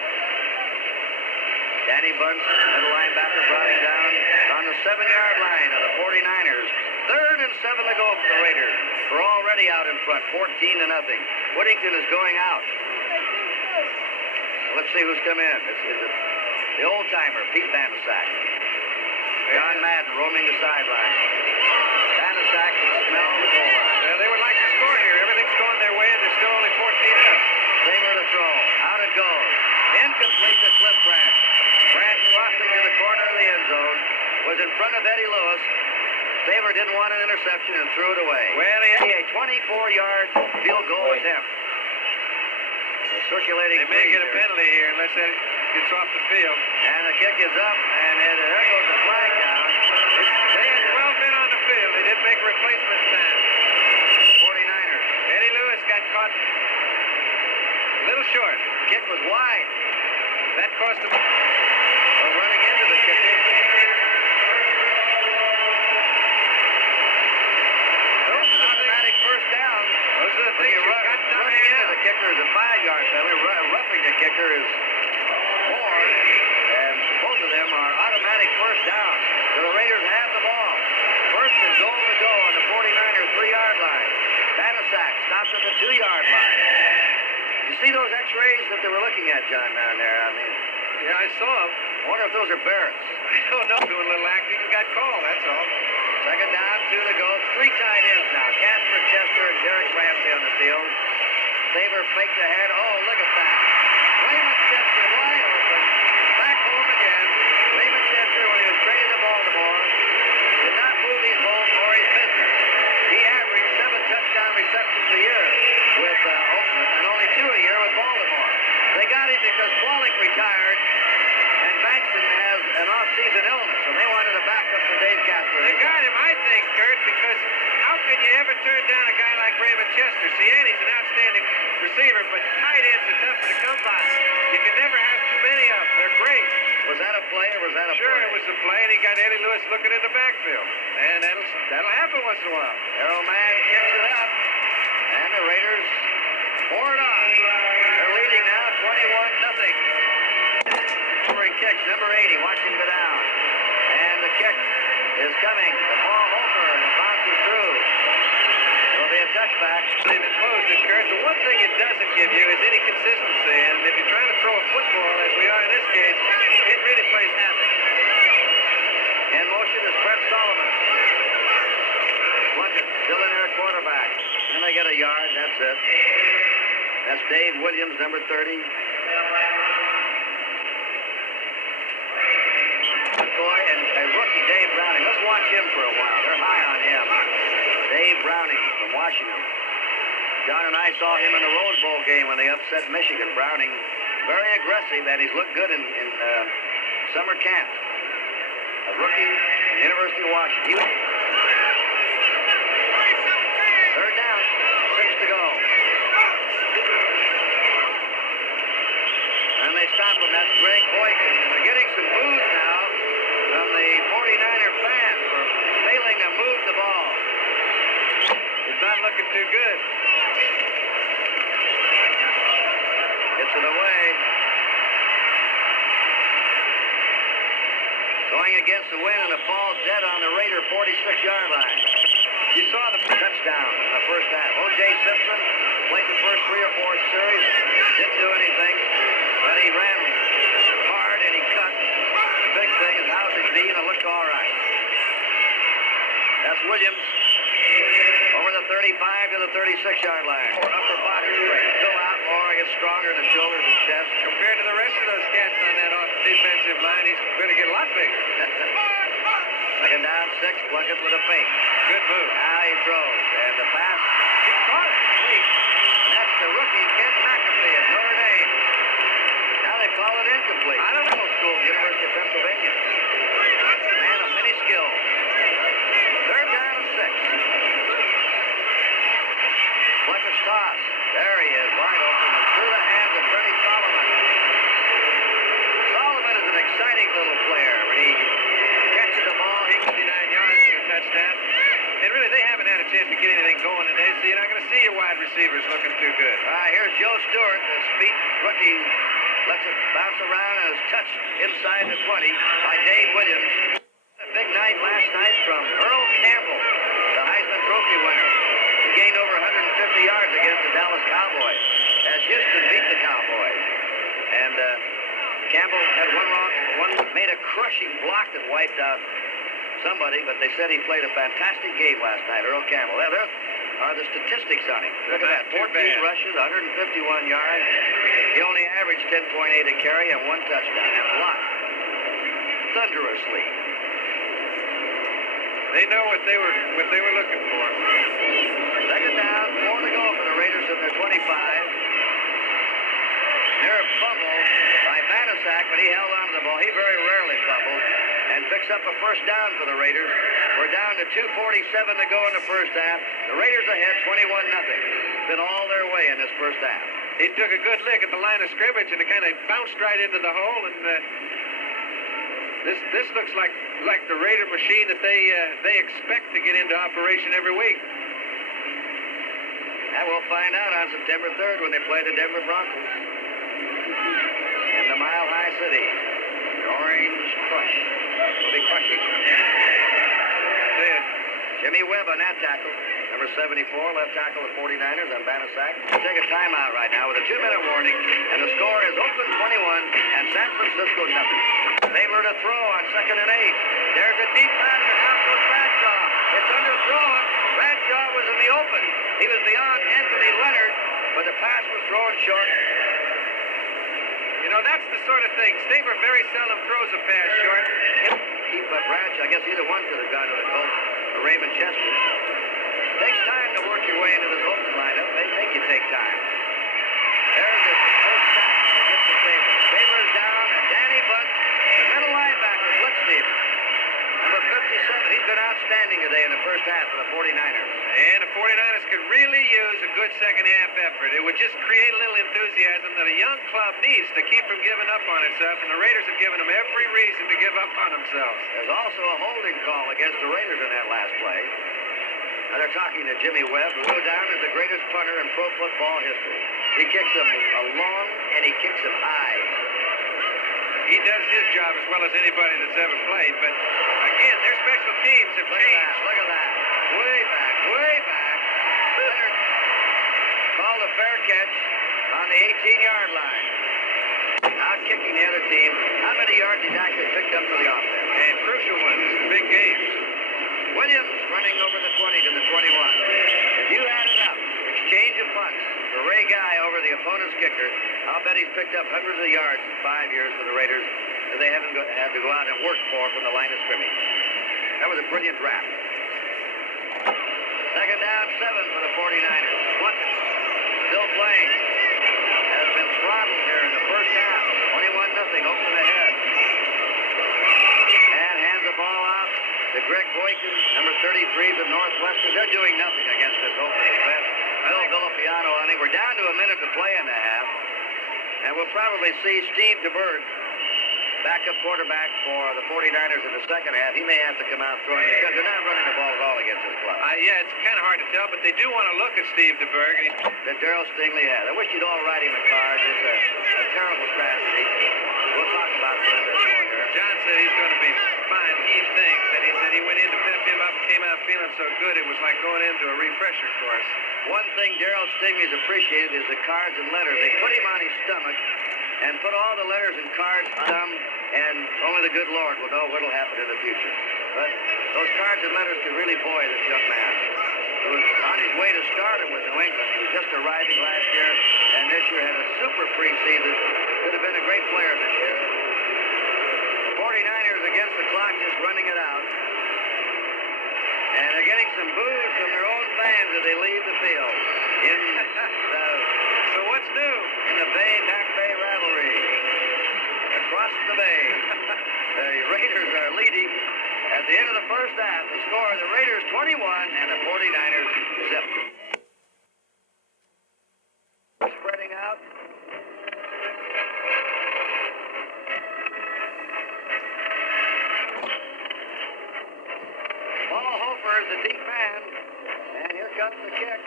Danny Bunce, middle linebacker, brought him down on the 7-yard line of the 49ers. 3rd and 7 to go for the Raiders. We're already out in front, 14-0. Whittington is going out. Let's see who's come in. It's the old-timer, Pete Banaszak. John Madden roaming the sideline. Banaszak can smell the goal line. Well, they would like to score here. Everything's going their way, and there's still only 14 up. Saber to throw. Out it goes. Incomplete to Cliff Branch. Branch crossing to the corner of the end zone. Was in front of Eddie Lewis. Saber didn't want an interception and threw it away. Well, he had a 24-yard field goal attempt. The circulating. They may get a penalty here unless it gets off the field. And the kick is up, and there goes the flag down. They had 12 men on the field. They didn't make replacement time. 49ers. Eddie Lewis got caught a little short. Kick was wide. That cost him. Well, running into the kicker. Those are automatic first down. Those are the things you got running into the kicker is a 5-yard penalty. Roughing the kicker is more. And both of them are automatic first down. So the Raiders have the ball. First and goal to go on the 49ers 3-yard line. Banaszak stops at the 2-yard line. You see those x-rays that they were looking at, John, down there? I mean, yeah, I saw him. I wonder if those are Barrett's. I don't know. Doing a little acting and got called, that's all. Second down, 2 to go. 3 tight ends now. Casper Chester and Derek Ramsey on the field. Saber faked ahead. Oh, look at that. Raymond Chester wide open. Back home again. Raymond Chester, when he was traded to Baltimore, did not move his home or his business. He averaged 7 touchdown receptions a year with Oakland and only 2 a year with Baltimore. They got him because Wallach retired and Bankston has an off-season illness, and they wanted a backup for Dave Casper. They got him, I think, Kurt, because how can can you ever turn down a guy like Raymond Chester? Ciani's an outstanding receiver, but tight ends are tough to come by. You can never have too many of them. They're great. Was that a play or was that a Sure, play? it was a play, and he got Eddie Lewis looking in the backfield. And that'll happen once in a while. Arrow man kicks it up, and the Raiders pour it on. They're leading now 21-0. Covering kicks, number 80, watch him go down. And the kick is coming. The ball over, and it bounces through. It'll be a touchback. They've imposed it, Kurt. The one thing it doesn't give you is any consistency. And if you're trying to throw a football, as we are in this case, it really plays havoc. In motion is Brett Solomon. Plunkett still in there at quarterback. And they get a yard, that's it. That's Dave Williams, number 30. McCoy and a rookie, Dave Browning. Let's watch him for a while. They're high on him. Dave Browning from Washington. John and I saw him in the Rose Bowl game when they upset Michigan. Browning, very aggressive, and he's looked good in summer camp. A rookie from the University of Washington. Third down, 6 to go. And they stop him. That's Greg Boykin. And they're getting some boos now from the 49er fans for failing to move the ball. It's not looking too good. Gets it away. Going against the wind, and it falls dead on the Raider 46-yard line. You saw the Touchdown in the first half. O.J. Simpson played the first 3 or 4 series. Didn't do anything, but he ran hard and he cut. The big thing is how's his knee, and it looked all right. That's Williams over the 35 to the 36-yard line. Upper body straight. Still out. Laura gets stronger in the shoulders and chest. Compared to the rest of those cats on that defensive line, he's going to get a lot bigger. Second down, 6. Plunkett with a fake. Good move. Now he throws, and the pass. He caught it. Complete. And that's the rookie, Kent McAfee of Notre Dame. Now they call it incomplete. I don't know. School, University of Pennsylvania. Man of many skills. Third down and 6. Plunkett's toss. There he is, wide open. And through the hands of Freddie Solomon. Solomon is an exciting little player. When he catches the ball, he 69 yards for a touchdown. And really, they haven't had a chance to get anything going today, so you're not going to see your wide receivers looking too good. Here's Joe Stewart, the speed rookie. Lets it bounce around and is touched inside the 20 by Dave Williams. A big night last night from Earl Campbell, the Heisman Trophy winner. He gained over 150 yards against the Dallas Cowboys as Houston beat the Cowboys. And Campbell had made a crushing block that wiped out somebody, but they said he played a fantastic game last night, Earl Campbell. There are the statistics on him. Look at that, 14 rushes, 151 yards. He only averaged 10.8 a carry and 1 touchdown, and blocked thunderously. They know what they were looking for. Second down, 4 to go for the Raiders at their 25. Near a fumble by Manasak, but he held on to the ball. He very rarely fumbles and picks up a first down for the Raiders. We're down to 2:47 to go in the first half. The Raiders ahead 21-0. Been all their way in this first half. He took a good lick at the line of scrimmage, and it kind of bounced right into the hole. And this looks like the Raider machine that they expect to get into operation every week. And we'll find out on September 3rd when they play the Denver Broncos in the Mile High City. The Orange Crush will be crushing. Jimmy Webb on that tackle. Number 74, left tackle of 49ers on Banasac. We'll take a timeout right now with a 2-minute warning, and the score is Oakland 21 and San Francisco nothing. Baylor to throw on 2nd and 8. There's a deep pass, and out goes Bradshaw. It's underthrown. Bradshaw was in the open. He was beyond Anthony Leonard, but the pass was thrown short. You know, that's the sort of thing. Stabler very seldom throws a pass short. Keep Bradshaw. I guess either one could have gone to the goal. Or Raymond Chester. It takes time to work your way into this Oakland lineup. They make you take time. There's the first sack against the Stabler. Stabler's down, and Danny Bunt, the middle linebacker, blitz Steve. Number 57. He's been outstanding today in the first half for the 49ers. really use a good second-half effort. It would just create a little enthusiasm that a young club needs to keep from giving up on itself, and the Raiders have given them every reason to give up on themselves. There's also a holding call against the Raiders in that last play. Now they're talking to Jimmy Webb, who goes down as the greatest punter in pro football history. He kicks them long and he kicks them high. He does his job as well as anybody that's ever played, but again, their special teams have changed. Look at that. Way back, way back. Leonard called a fair catch on the 18-yard line. Out kicking the other team. How many yards he's actually picked up for the offense? And crucial ones, big games. Williams running over the 20 to the 21. If you add it up, exchange of punts for Ray Guy over the opponent's kicker, I'll bet he's picked up hundreds of yards in 5 years for the Raiders that they haven't had to go out and work for from the line of scrimmage. That was a brilliant draft. Second down, 7 for the 49ers. Plunkett still playing. Has been throttled here in the first half. 21-0, open the head. And hands the ball out to Greg Boykin, number 33 of Northwestern. They're doing nothing against this open defense. Bill Villapiano hunting. We're down to a minute to play in the half. And we'll probably see Steve DeBerg, backup quarterback for the 49ers in the second half. He may have to come out throwing because they're not running the ball at all against this club. Yeah, it's kind of hard to tell, but they do want to look at Steve DeBerg. That Darryl Stingley had. I wish you'd all write him a card. It's a terrible tragedy. We'll talk about it a little bit more here. John said he's going to be fine. He thinks, and he said he went in to pep him up and came out feeling so good it was like going into a refresher course. One thing Darryl Stingley's appreciated is the cards and letters. They put him on his stomach and put all the letters and cards on him, and only the good Lord will know what'll happen in the future. But those cards and letters could really buoy this young man. He was on his way to stardom with New England. He was just arriving last year, and this year had a super preseason. Could have been a great player this year. The 49ers against the clock, just running it out. And they're getting some boos from their own fans as they leave the field. So what's new? In the Bay-Back Bay rivalry. Across the bay. The Raiders are leading. At the end of the first half, the score is the Raiders 21 and the 49ers 7. Spreading out. Paul Hofer is the deep man. And here comes the kick.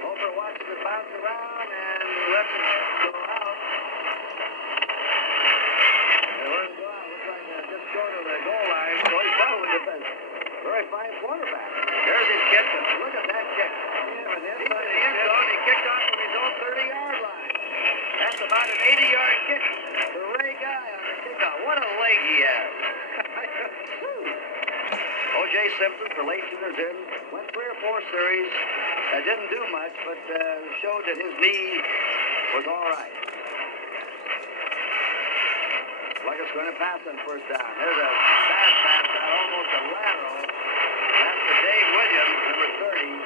Hofer watches it bounce around and lets it go out. They let it go out. Looks like they're just short of the goal line. So he's probably a very fine quarterback. There's his kick. Look at that kick. He's in the end zone. He kicked off from his own 30-yard line. That's about an 80-yard kick for Ray Guy on the kickoff. What a leg he has. O.J. Simpson for late tuners in. Went 3 or 4 series. Didn't do much, but showed that his knee was all right. Plunkett's going to pass on first down. There's a fast pass out, almost a lateral. That's to Dave Williams, number 30.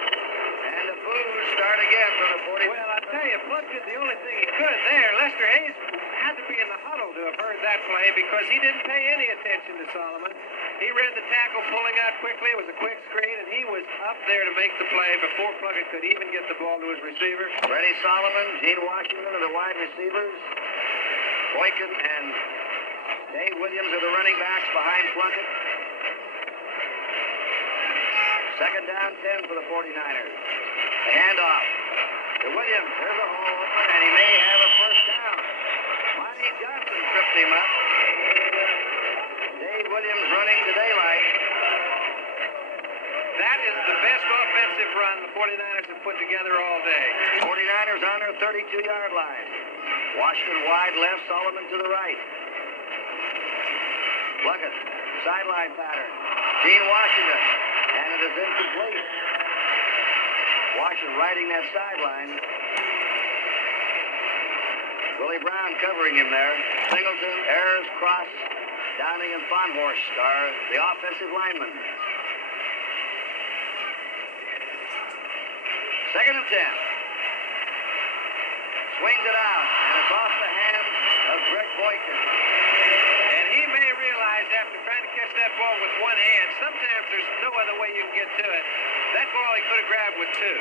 And the boos start again for the 40. Well, I tell you, Plunkett, the only thing he could there, Lester Hayes had to be in the huddle to have heard that play because he didn't pay any attention to Solomon. He read the tackle pulling out quickly. It was a quick screen, and he was up there to make the play before Plunkett could even get the ball to his receiver. Freddie Solomon, Gene Washington are the wide receivers. Boykin and Dave Williams are the running backs behind Plunkett. Second down, 10 for the 49ers. The handoff to Williams. There's a hole open, and he may have a first down. Monty Johnson tripped him up. Dave Williams running to daylight. That is the best offensive run the 49ers have put together all day. 49ers on their 32-yard line. Washington wide left, Solomon to the right. Plunkett, sideline pattern. Gene Washington, and it is incomplete. Washington riding that sideline. Willie Brown covering him there. Singleton, Ayers, Cross, Downing, and Fonhorst are the offensive linemen. Second and 10. Swings it out, and it's off the hands of Greg Boykin. And he may realize after trying to catch catch that ball with one hand. Sometimes there's no other way you can get to it. That ball he could have grabbed with two.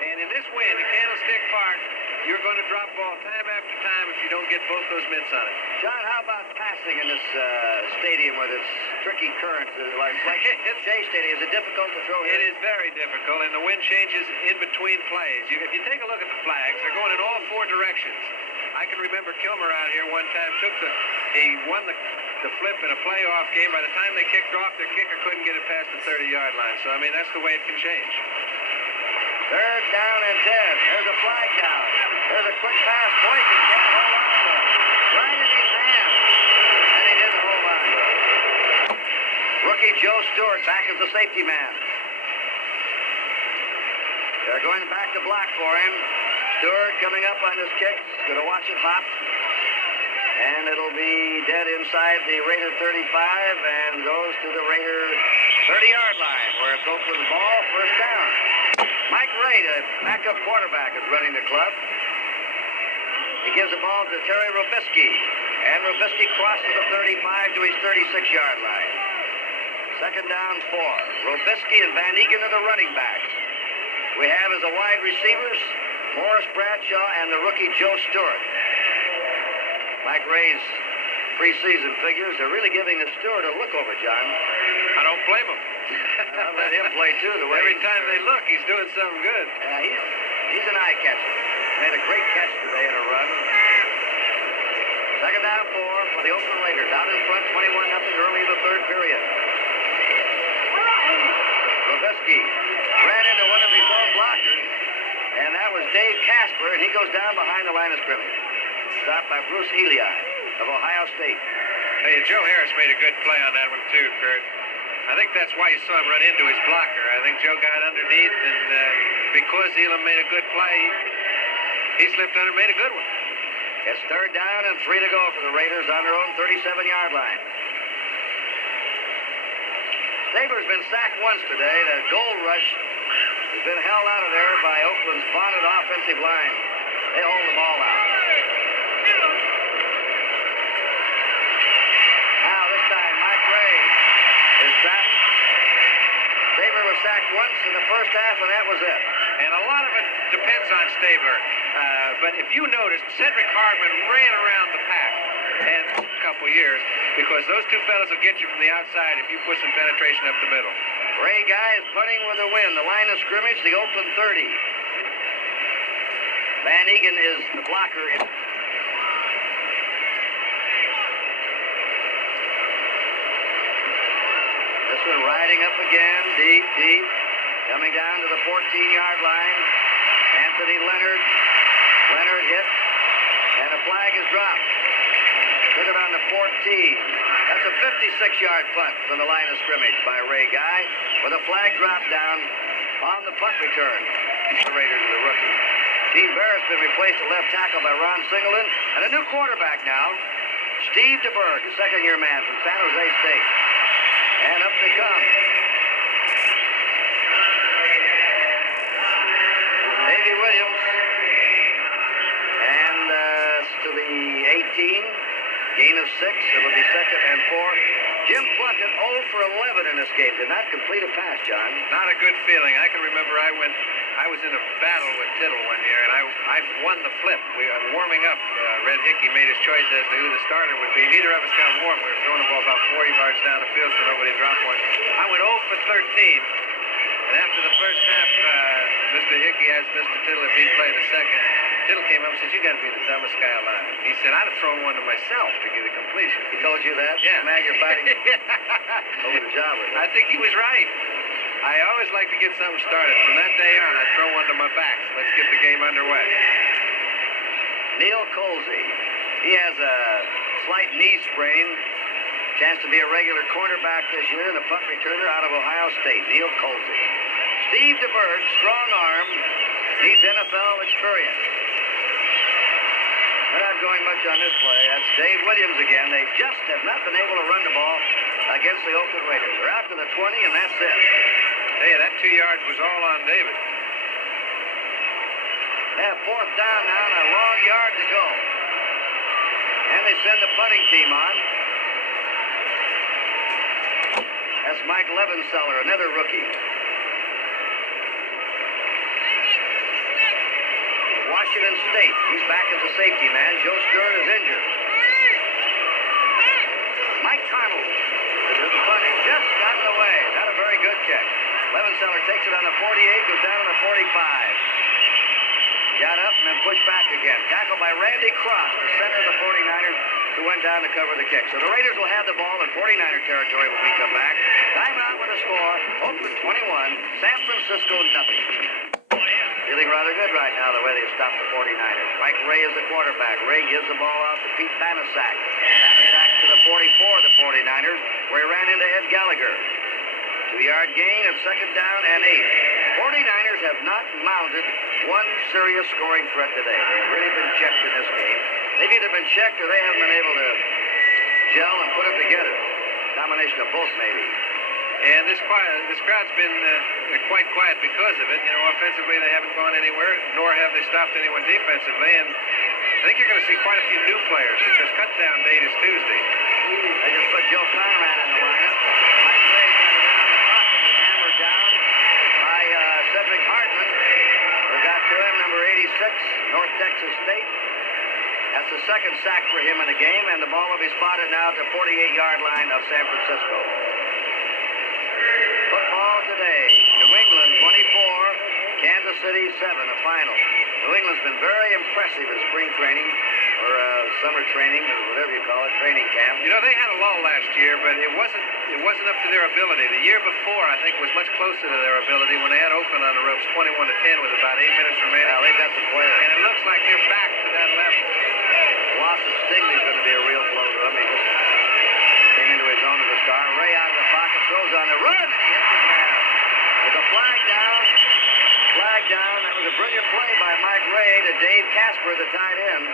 And in this wind at Candlestick Park, you're going to drop ball time after time if you don't get both those mitts on it. John, how about passing in this stadium with its tricky currents? Like Shea Stadium, is it difficult to throw here? It is very difficult, and the wind changes in between plays. If you take a look at the flags, they're going in all four directions. I can remember Kilmer out here one time he won the flip in a playoff game. By the time they kicked off, their kicker couldn't get it past the 30-yard line. So, I mean, that's the way it can change. Third down and 10. There's a flag down. There's a quick pass. Boykin can't hold on to it. Right in his hand. And he didn't hold on to it. Rookie Joe Stewart back as the safety man. They're going back to block for him. Stewart coming up on his kick. Going to watch it hop. And it'll be dead inside the Raider 35 and goes to the Raider 30-yard line where it's Oakland's ball, first down. Mike Ray, the backup quarterback, is running the club. He gives the ball to Terry Robisky. And Robisky crosses the 35 to his 36-yard line. Second down, 4. Robisky and Van Egan are the running backs. We have as the wide receivers Morris Bradshaw and the rookie Joe Stewart. Mike Ray's preseason figures are really giving the Stewart a look over, John. I don't blame him. I'll let him play, too. Every time they look, he's doing something good. He's an eye catcher. Made a great catch today in a run. Second down, 4 for the Oakland Raiders. Out in front, 21-0 early in the third period. Robisky ran into one of his own blockers, and that was Dave Casper, and he goes down behind the line of scrimmage. Stopped by Bruce Ely of Ohio State. Hey, Joe Harris made a good play on that one, too, Kurt. I think that's why you saw him run into his blocker. I think Joe got underneath, and because Elam made a good play, he slipped under and made a good one. It's third down and 3 to go for the Raiders on their own 37-yard line. Stabler's been sacked once today. The goal rush has been held out of there by Oakland's vaunted offensive line. They hold the ball out. Now this time, Mike Ray is sacked. Stabler was sacked once in the first half, and that was it. And a lot of it depends on Stabler. But if you noticed, Cedric Hardman ran around the pack and a couple years because those two fellas will get you from the outside if you put some penetration up the middle. Ray Guy is punting with a win. The line of scrimmage, the Oakland 30. Van Egan is the blocker. This one riding up again, deep. Coming down to the 14-yard line. Anthony Leonard. Leonard hit, and a flag is dropped. Took it on the 14. That's a 56-yard punt from the line of scrimmage by Ray Guy with a flag drop down on the punt return. The Raiders are the rookie. Gene Barrett's been replaced at left tackle by Ron Singleton, and a new quarterback now, Steve DeBerg, a second-year man from San Jose State. And up they come. Davey Williams. And to the 18. Gain of 6. It'll be second and 4. Jim Plunkett 0 for 11 in this game. Did not complete a pass, John. Not a good feeling. I can remember I was in a battle with Tittle one year, and I won the flip. We were warming up. Red Hickey made his choice as to who the starter would be. Neither of us got warm. We were throwing the ball about 40 yards down the field so nobody dropped one. I went 0 for 13. And after the first half, Mr. Hickey asked Mr. Tittle if he'd play the second. Tittle came up and said, "You got to be the dumbest guy alive." He said, "I'd have thrown one to myself to get a completion." He told you that? Yeah. Man, you're fighting over the job with him. I think he was right. I always like to get something started. From that day on, I throw one to my back. So let's get the game underway. Neil Colsey. He has a slight knee sprain. Chance to be a regular cornerback this year, the punt returner out of Ohio State, Neil Colsey. Steve DeBerg, strong arm, needs NFL experience. They're not going much on this play. That's Dave Williams again. They just have not been able to run the ball against the Oakland Raiders. They're out to the 20, and that's it. Hey, that 2 yards was all on David. They have fourth down now and a long yard to go. And they send the punting team on. That's Mike Levenseller, another rookie. Washington State, he's back as a safety man. Joe Stern is injured. Mike Connell is punting, just got in the way. Not a very good check. Levenseller takes it on the 48, goes down on the 45. Got up and then pushed back again. Tackled by Randy Cross, the center of the 49ers, who went down to cover the kick. So the Raiders will have the ball in 49er territory when we come back. Timeout with a score. Oakland 21, San Francisco nothing. Feeling rather good right now the way they stopped the 49ers. Mike Ray is the quarterback. Ray gives the ball off to Pete Banaszak. Banaszak to the 44 of the 49ers, where he ran into Ed Gallagher. 2-yard gain of second down and 8. 49ers have not mounted one serious scoring threat today. They've really been checked in this game. They've either been checked or they haven't been able to gel and put it together. Combination of both, maybe. And this crowd's been quite quiet because of it. You know, offensively they haven't gone anywhere, nor have they stopped anyone defensively. And I think you're going to see quite a few new players because cutdown date is Tuesday. They just put Joe Conrad in the lineup. Mike Ray got it down. The pocket was hammered down by Cedric Hartman, who got to him, number 86, North Texas State. That's the second sack for him in the game, and the ball will be spotted now at the 48-yard line of San Francisco. Football today. New England 24, Kansas City 7, a final. New England's been very impressive in spring training, or summer training, or whatever you call it, training camp. You know, they had a lull last year, but it wasn't up to their ability. The year before, I think, was much closer to their ability when they had Oakland on the ropes 21-10 with about 8 minutes remaining. Well, they've got the players. And it looks like they're back to that level. The loss of Stingley's going to be a real blow to him. He just came into his own as a star. Ray out of the pocket, throws on the run, and he hits the ground. With a flag down. That was a brilliant play by Mike Ray to Dave Casper, the tight end.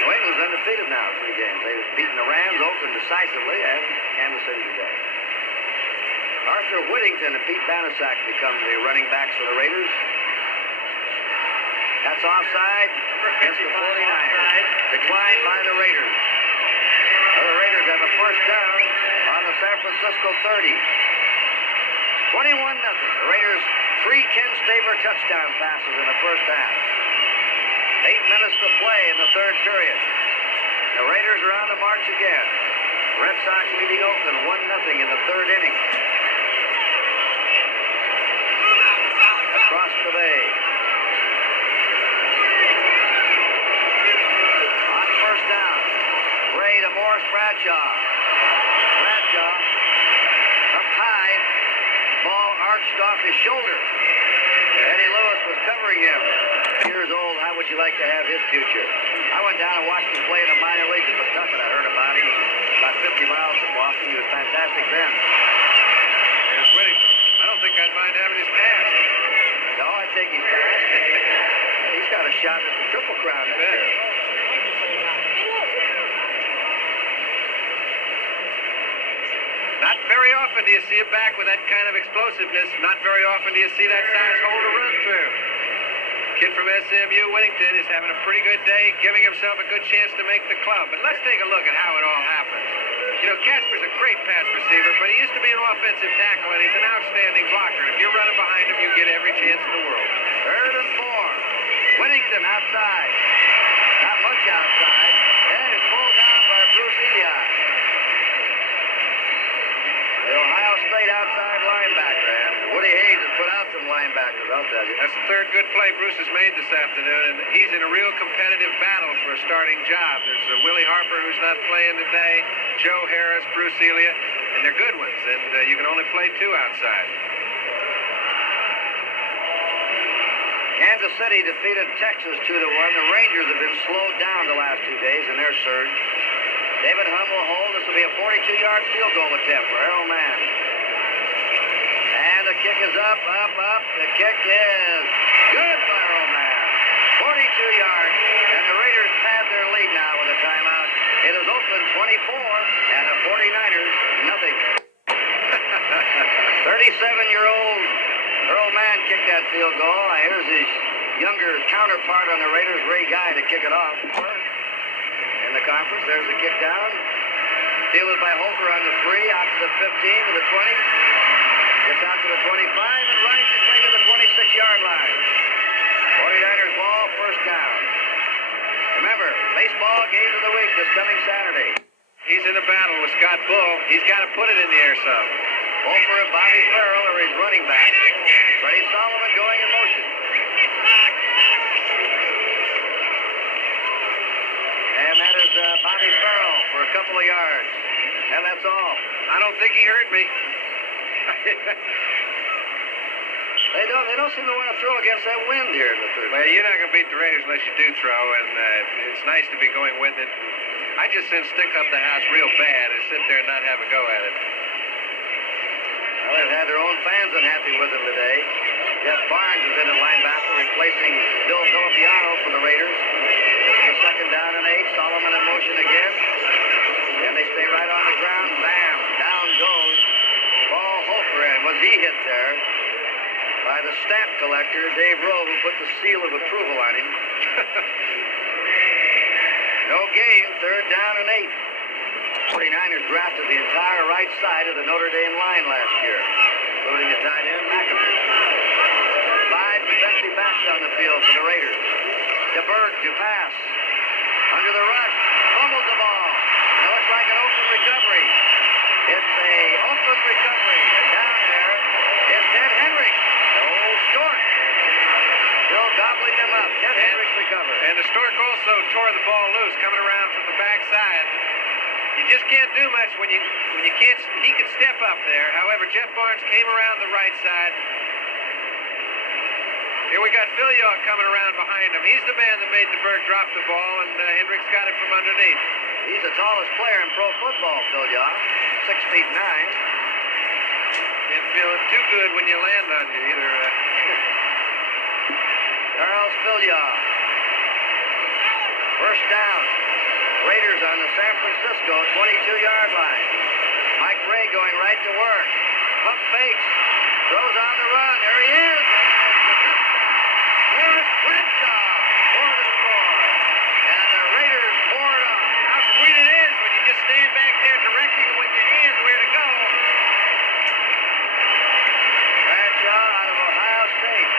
New England's undefeated now, 3 games. They've beaten the Rams, Oakland decisively, and Kansas City today. Arthur Whittington and Pete Banaszak become the running backs for the Raiders. That's offside against the 49ers. Declined by the Raiders. The Raiders have a first down on the San Francisco 30. 21-0. The Raiders 3 Ken Staver touchdown passes in the first half. 8 minutes to play in the third period. The Raiders are on the march again. Red Sox leading Oakland 1-0 in the third inning. Across the bay. On first down. Ray to Morris Bradshaw. Bradshaw up high. Ball arched off his shoulder. Eddie Lewis was covering him. Years old, how would you like to have his future? I went down and watched him play in the minor leagues in Pawtucket. I heard about him. About 50 miles from Boston. He was fantastic then. There's Whittington. I don't think I'd mind having his pass. No, I think he's fast. He's got a shot at the Triple Crown next year. Not very often do you see a back with that kind of explosiveness. Not very often do you see that size hole to run through. Kid from SMU, Whittington, is having a pretty good day, giving himself a good chance to make the club. But let's take a look at how it all happened. You know, Casper's a great pass receiver, but he used to be an offensive tackle, and he's an outstanding blocker. If you're running behind him, you get every chance in the world. 3rd and 4. Whittington outside. Not much outside. And it's pulled down by Bruce Eli. The Ohio State outside linebacker. And Woody Hayes has put out some linebackers, I'll tell you. That's the third good play Bruce has made this afternoon, and he's in a real competitive battle for a starting job. There's Willie Harper, who's not playing today, Joe Harris, Bruce Elia, and they're good ones, and you can only play 2 outside. Kansas City defeated Texas 2-1. The Rangers have been slowed down the last 2 days in their surge. David Humm will hold. This will be a 42-yard field goal attempt for Errol Mann. And the kick is up. The kick is good for Errol Mann. 42 yards, and the Raiders have their lead now with a timeout. It is Oakland 24, and the 49ers nothing. 37-year-old Errol Mann kicked that field goal. Here's his younger counterpart on the Raiders, Ray Guy, to kick it off. In the conference, there's the kick down. Fielded by Hofer on the 3, out to the 15, to the 20. Gets out to the 25 and rides his way to the 26-yard line. 49ers ball, first down. Remember, baseball game of the week this coming Saturday. He's in a battle with Scott Bull. He's got to put it in the air some. Hofer and Bobby Farrell are his running back. Freddie Solomon going in motion. And that is Bobby Farrell for a couple of yards. And that's all. I don't think he hurt me. They don't seem to want to throw against that wind here in the third. Well, you're not going to beat the Raiders unless you do throw, and it's nice to be going with it. I just send stick up the house real bad and sit there and not have a go at it. Well, they've had their own fans unhappy with them today. Jeff Barnes is in at linebacker, replacing Bill Filippiano for the Raiders. This is a second down and 8. Solomon in motion again. And they stay right on the ground. Bam! Down goes Paul Hofer. And was he hit there by the stamp collector, Dave Rowe, who put the seal of approval on him. No gain, third down and 8. 49ers drafted the entire right side of the Notre Dame line last year, including the tight end, McAfee. 5 defensive backs on the field for the Raiders. DeBerg to pass. Under the rush, fumbled the ball. It looks like an open recovery. It's a open recovery. And down there is Ted Hendricks. The old Stork. Still gobbling them up. Ted Hendricks recovered. And the Stork also tore the ball loose coming around from the backside. You just can't do much when you can't. He could step up there. However, Jeff Barnes came around the right side. Here we got Phil Yaw coming around behind him. He's the man that made DeBerg drop the ball, and Hendricks got it from underneath. He's the tallest player in pro football, Phil Yaw. 6'9". Can't feel it too good when you land on you either. Charles Philyaw. First down. Raiders on the San Francisco 22-yard line. Mike Ray going right to work. Pump fakes. Throws on the run. There he is. Morris Crenshaw. 4-4. And the Raiders pour it on. How sweet it is when you just stand back there directing with your hands where to go. Crenshaw out of Ohio State.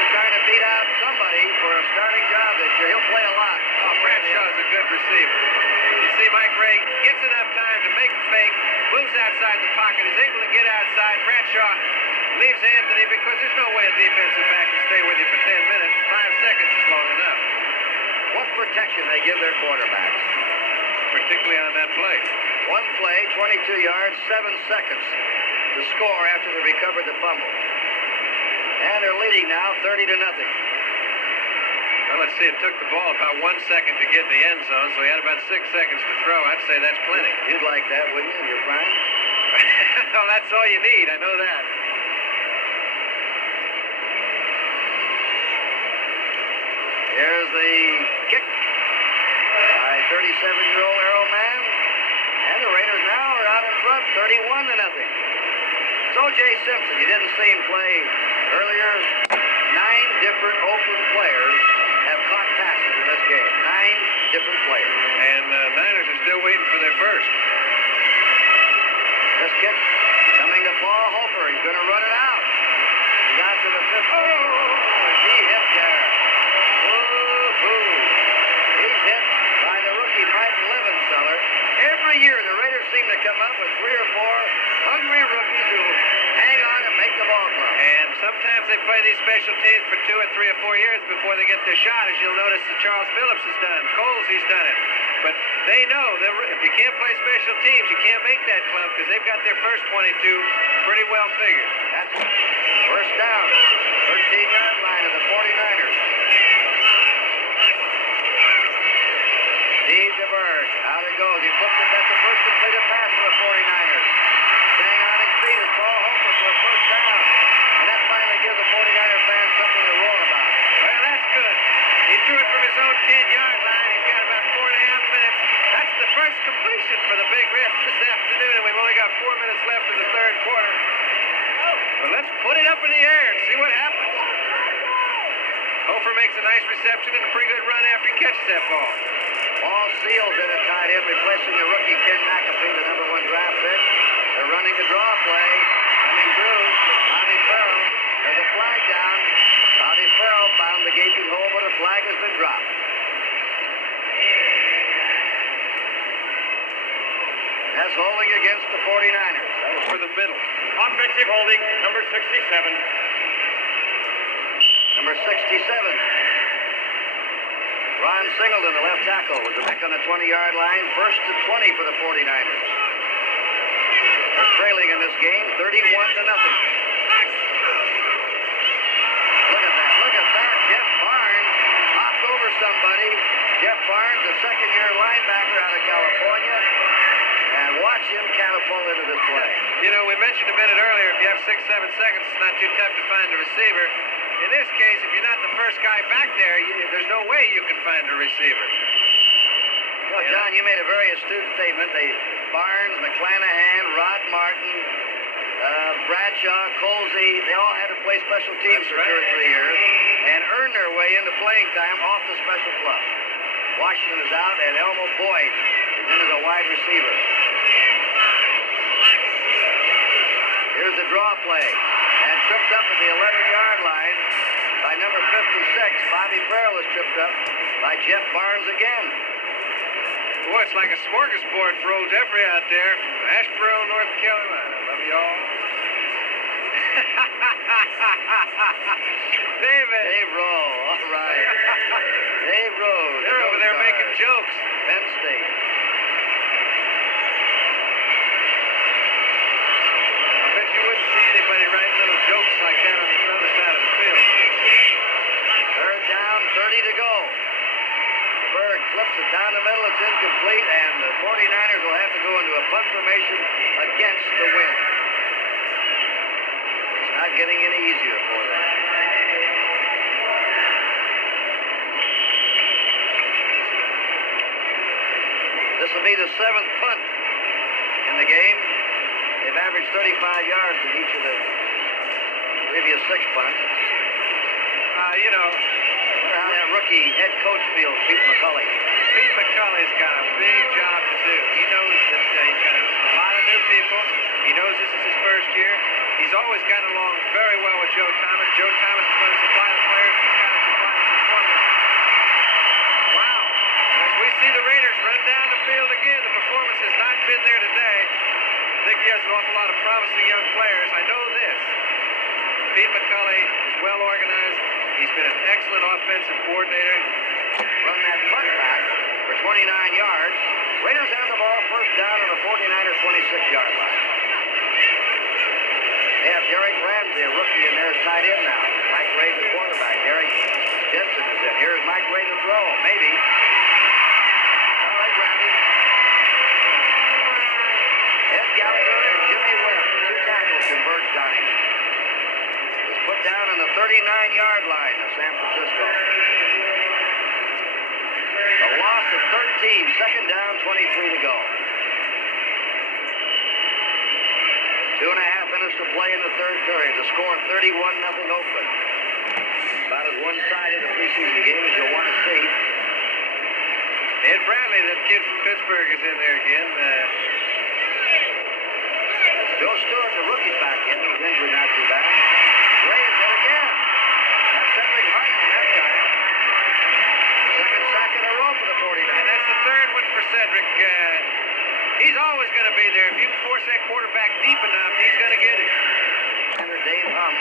He's trying to beat out somebody for a starting job this year. He'll play a lot. Oh, Bradshaw's a good receiver. You see, Mike Ray gets enough time to make the fake, moves outside the pocket, is able to get outside. Bradshaw leaves Anthony because there's no way a defensive back can stay with you for 10 minutes. 5 seconds is long enough. What protection they give their quarterbacks? Particularly on that play. One play, 22 yards, 7 seconds to score after they recovered the fumble. And they're leading now 30-0. Well, let's see, it took the ball about 1 second to get in the end zone, so he had about 6 seconds to throw. I'd say that's plenty. You'd like that, wouldn't you, in your prime? Well, that's all you need, I know that. Here's the kick by 37-year-old Arrowman. And the Raiders now are out in front, 31-0. It's O.J. Simpson. You didn't see him play earlier. 9 different open players have caught passes in this game. 9 different players. And Niners are still waiting for their first. This kick coming to Paul Hofer. He's going to run it out. He got to the 50. Oh, he hit there. Woo-hoo. He's hit by the rookie Mike Levenseller. Every year the Raiders seem to come up with 3 or 4 hungry rookies who hang on and make the ball club. And sometimes they play these special teams for 2 or 3 or 4 years before they get their shot, as you'll notice that Charles Phillips has done. Coles, he's done it. But they know that if you can't play special teams, you can't make that club because they've got their first 22 pretty well figured. That's first down. 13-yard line of the 49ers. Steve DeBerg. Out it goes. He flips it. That's the first completed pass for the 49ers. Staying on his feet is Paul Hofer for a first down. And that finally gives the 49er fans something to roar about. Well, that's good. He threw it from his own 10-yard line. He's got about 4.5 minutes. That's the first completion for the Big Red this afternoon, and we've only got 4 minutes left in the third quarter. But let's put it up in the air and see what happens. Hofer makes a nice reception and a pretty good run after he catches that ball. Paul Seals in at tight end, replacing the rookie Ken McAfee, the number 1 draft pick. They're running a draw play. Coming through. Bobby Farrell. There's a flag down. Bobby Farrell found the gaping hole, but a flag has been dropped. That's holding against the 49ers. That was for the middle. Offensive holding, number 67. Number 67. Ron Singleton, the left tackle, with the back on the 20-yard line. 1st and 20 for the 49ers. They're trailing in this game, 31-0. Look at that. Look at that. Jeff Barnes hopped over somebody. Jeff Barnes, a second-year linebacker out of California. And watch him catapult into this play. You know, we mentioned a minute earlier, if you have 6-7 seconds, it's not too tough to find the receiver. In this case, if you're not the first guy back there, there's no way you can find a receiver. Well, John, you made a very astute statement. Barnes, McClanahan, Rod Martin, Bradshaw, Colsey, they all had to play special teams for 2 or 3 years and earn their way into playing time off the special club. Washington is out, and Elmo Boyd is in as a wide receiver. Here's the draw play. And tripped up at the 11-yard line by number 56. Bobby Farrell is tripped up by Jeff Barnes again. Boy, it's like a smorgasbord for old Jeffrey out there from Asheboro, North Carolina. Love you all. Dave Rowe, all right. Dave Rowe. They're over there making jokes. Penn State. I bet you wouldn't see anybody writing little jokes like that on the other side of the field. 3rd down, 30 to go. Berg flips it down the middle. It's incomplete, and the 49ers will have to go into a punt formation against the wind. It's not getting any easier for them. This will be the 7th punt in the game. They've averaged 35 yards in each of the previous 6 punts. You know, wonder how that rookie head coach feels, Pete McCulley. Pete McCulley's got a big job to do. He knows that he's got a lot of new people. He knows this is his first year. He's always gotten along very well with Joe Thomas. Joe Thomas is going to supply the players. He's got to supply the performance. Wow. As we see the Raiders run down the field again, the performance has not been there today. I think he has an awful lot of promising young players. I know this. Pete McCulley is well organized. He's been an excellent offensive coordinator. Run that punt back for 29 yards. Raiders have the ball 1st down on the 49ers' 26-yard line. They have Derek Ramsey, a rookie, in there as tight end now. Mike Ray, the quarterback. Derek Jensen is in. Here's Mike Ray to throw. Maybe. All right, Ramsey. Ed Gallagher and Jimmy Webb, 2 tackles, converged on him. He's put down on the 39-yard line of San Francisco. A loss of 13, 2nd down, 23 to go. 2.5 minutes to play in the 3rd period. The score 31-0 Oakland. About as one-sided a preseason game as you'll want to see. Ed Bradley, that kid from Pittsburgh, is in there again. Joe Stewart, the rookie's back in. He was injured not too bad. Ray is in again. That's Cedric Hartman that time. 2nd sack in a row for the 49ers. And that's the 3rd one for Cedric. He's always going to be there. If you force that quarterback deep enough, he's going to get it. Under Dave Hum.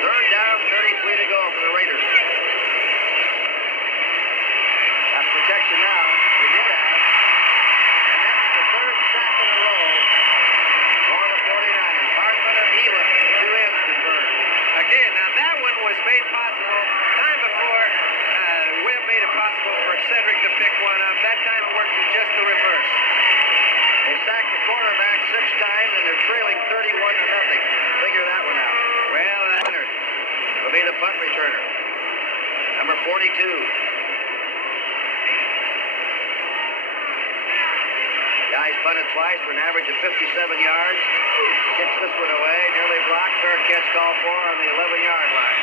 3rd down, 33 to go for the Raiders. That's protection now. They did have. And that's the 3rd sack in a row for the 49ers. Hartman and Elam, 2 ends converted. Again, now that one was made possible time before Webb made it possible for Cedric to pick one up. That time it worked in just the reverse. They sacked the quarterback 6 times, and they're trailing 31-0. Figure that one out. Well, Leonard will be the punt returner. Number 42. Got Nice bunted twice for an average of 57 yards. Kicks this one away. Nearly blocked. Fair catch called for on the 11-yard line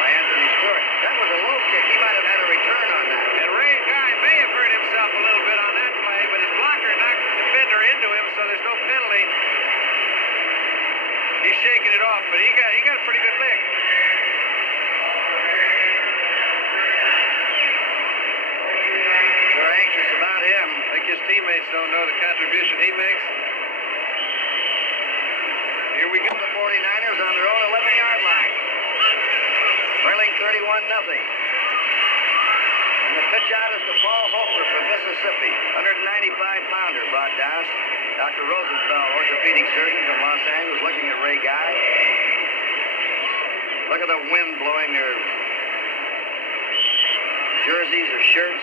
by Anthony Stewart. That was a low kick. He might have had a return on that. And Ray Guy may have hurt himself a little bit on that play, but his blocker knocked the defender into him, so there's no penalty. He's shaking it off, but he got a pretty good lick. They're anxious about him. I think his teammates don't know the contribution he makes. Here we go. The 49ers on their own 11-yard line. Trailing 31-0. And the pitch out is to Paul Hofer from Mississippi. 195-pounder brought down. Dr. Rosenfeld, orthopedic surgeon from Los Angeles, looking at Ray Guy. Look at the wind blowing their jerseys or shirts.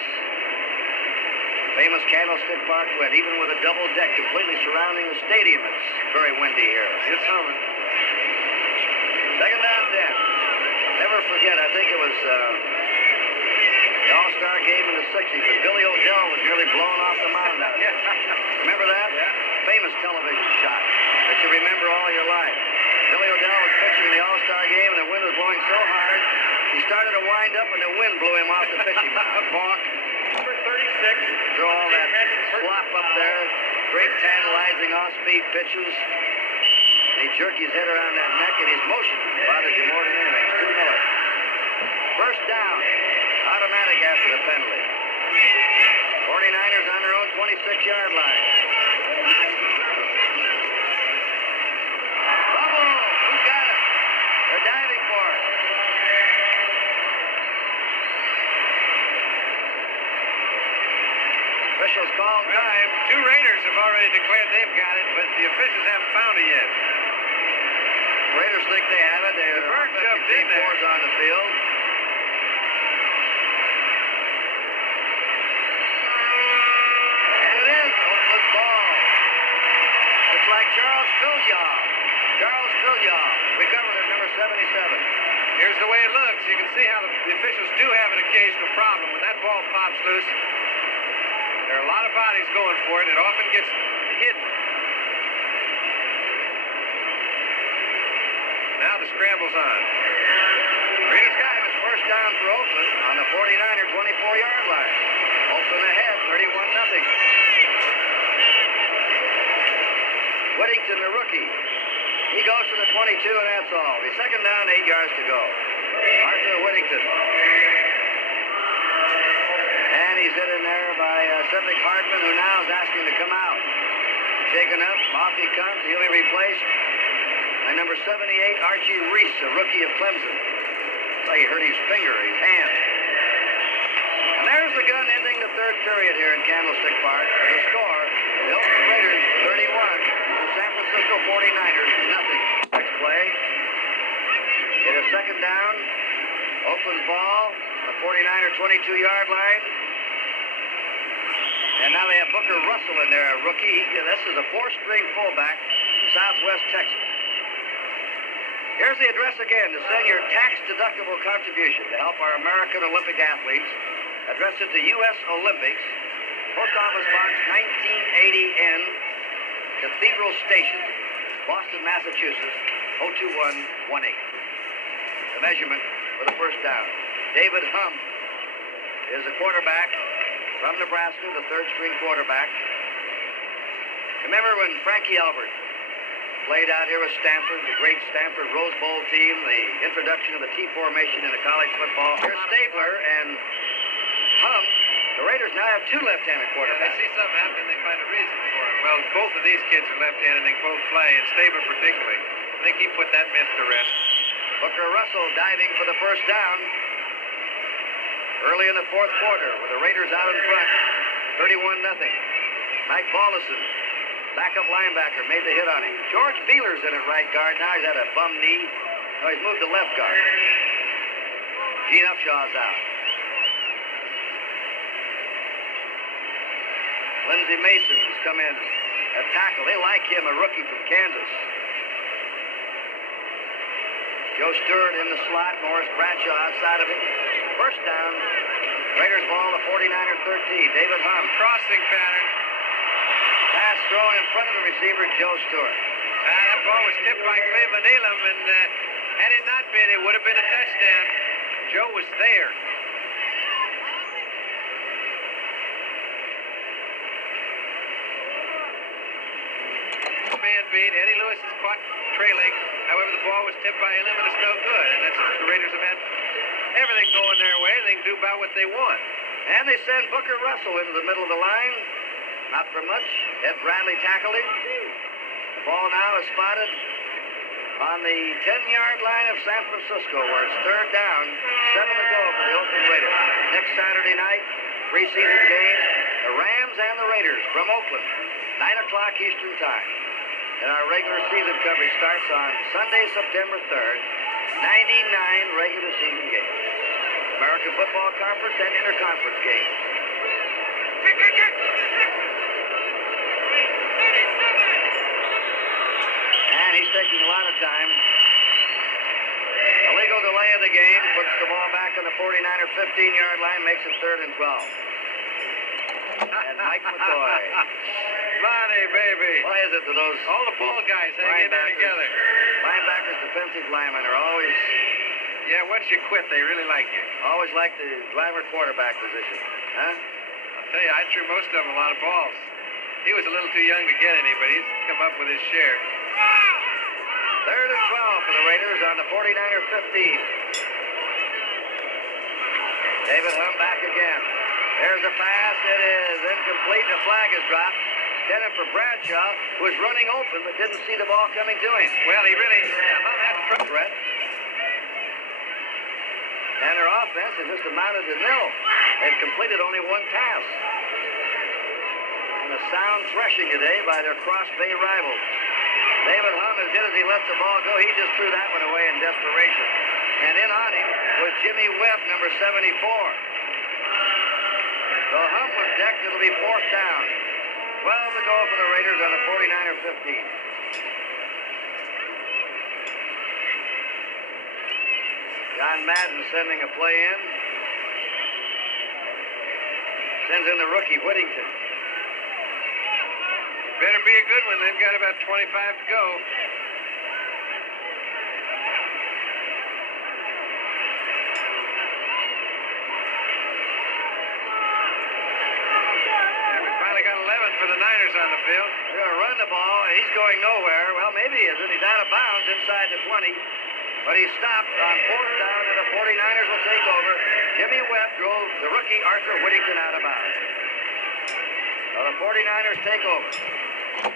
Famous Candlestick Park wind, even with a double deck completely surrounding the stadium. It's very windy here. It's humming. Second down 10. Never forget, I think it was the All-Star game in the 60s, but Billy O'Dell was nearly blown off the mound out there. Remember that? Yeah. Famous television shot that you remember all your life. Billy O'Dell was pitching in the All-Star game, and the wind was blowing so hard, he started to wind up, and the wind blew him off the pitching mound. Balk. Number 36. Throw all that slop up there, great tantalizing off-speed pitches. And he jerked his head around that neck, and his motion bothers you more than anything. Stu Miller. First down. Automatic after the penalty. 49ers on their own 26-yard line. Bubble! Who's got it? They're diving for it. Officials call time. Two Raiders have already declared they've got it, but the officials haven't found it yet. Raiders think they have it. They're Bird jumped in there. on the field. And it is Oakland's ball. It's like Charles Filyaw. Charles Filyaw recovered at number 77. Here's the way it looks. You can see how the officials do have an occasional problem. When that ball pops loose, there are a lot of bodies going for it. It often gets hidden. Now the scramble's on. Raiders got him his first down for Oakland on the 49er 24-yard line. Oakland ahead, 31-0. Whittington, the rookie. He goes to the 22, and that's all. He's second down, 8 yards to go. Arthur Whittington. And he's hit in there by Cedric Hardman, who now is asking to come out. Shaken up, off he comes. He'll be replaced by number 78, Archie Reese, a rookie of Clemson. Looks like he hurt his finger, his hand. And there's the gun ending the third period here in Candlestick Park. The score, the Oakland Raiders 31, the San Francisco 49ers nothing. Next play, it is second down. Oakland's ball on the 49er 22-yard line. And now they have Booker Russell in there, a rookie. This is a four-string fullback from Southwest Texas. Here's the address again to send your tax-deductible contribution to help our American Olympic athletes. Address it to U.S. Olympics, Post Office Box 1980N, Cathedral Station, Boston, Massachusetts, 02118. The measurement for the first down. David Hum is the quarterback from Nebraska, the third-string quarterback. Remember when Frankie Albert played out here with Stanford, the great Stanford Rose Bowl team, the introduction of the T formation into college football. Here's Stabler and Hum. The Raiders now have two left-handed They quarterbacks. see something happening, they find a reason for it. Well, both of these kids are left-handed, they both play, and Stabler particularly. I think he put that myth to rest. Booker Russell diving for the first down. Early in the fourth quarter with the Raiders out in front, 31-0. Mike Ballison, backup linebacker, made the hit on him. George Beeler's in at right guard. Now he's had a bum knee. No, he's moved to left guard. Gene Upshaw's out. Lindsey Mason has come in at tackle. They like him, a rookie from Kansas. Joe Stewart in the slot. Morris Bradshaw outside of him. First down. Raiders ball, the 49er 13. David Hum. Crossing pattern. Pass thrown in front of the receiver, Joe Stewart. That ball was tipped by Cleveland Elam, and had it not been, it would have been a touchdown. Joe was there. Man beat. Eddie Lewis is caught trailing. However, the ball was tipped by Elam, and it's no good. And that's the Raiders have had everything going their way. They can do about what they want. And they send Booker Russell into the middle of the line. Not for much. Ed Bradley tackled him. The ball now is spotted on the 10-yard line of San Francisco, where it's third down, 7 to go for the Oakland Raiders. Next Saturday night, preseason game, the Rams and the Raiders from Oakland, 9 o'clock Eastern Time. And our regular season coverage starts on Sunday, September 3rd, 99 regular season games. American Football Conference and interconference games. And he's taking a lot of time. Illegal delay of the game, puts the ball back on the 49er 15-yard line, makes it 3rd and 12. And Mike McCoy. Money, baby. Why is it that those all the ball guys hanging there together? Linebackers, defensive linemen are always... Yeah, once you quit, they really like you. Always like the glamour quarterback position. Huh? I'll tell you, I threw most of them a lot of balls. He was a little too young to get any, but he's come up with his share. 3rd and 12 for the Raiders on the 49er 15. David Humm back again. There's a pass. It is incomplete. The flag is dropped. Intended for Bradshaw, who was running open but didn't see the ball coming to him. Well, he really... Humm had trouble. Threat. And their offense has just amounted to nil. They've completed only one pass. And a sound threshing today by their Cross Bay rivals. David Humm, as good as he lets the ball go, he just threw that one away in desperation. And in on him was Jimmy Webb, number 74. So Humm was decked. It'll be 4th down. 12 to go for the Raiders on the 49er 15. John Madden sending a play in. Sends in the rookie, Whittington. Better be a good one. They've got about 25 to go. And we finally got 11 for the Niners on the field. They're going to run the ball, and he's going nowhere. Well, maybe he isn't. He's out of bounds inside the 20. But he stopped on 4th down, and the 49ers will take over. Jimmy Webb drove the rookie Arthur Whittington out of bounds. So the 49ers take over.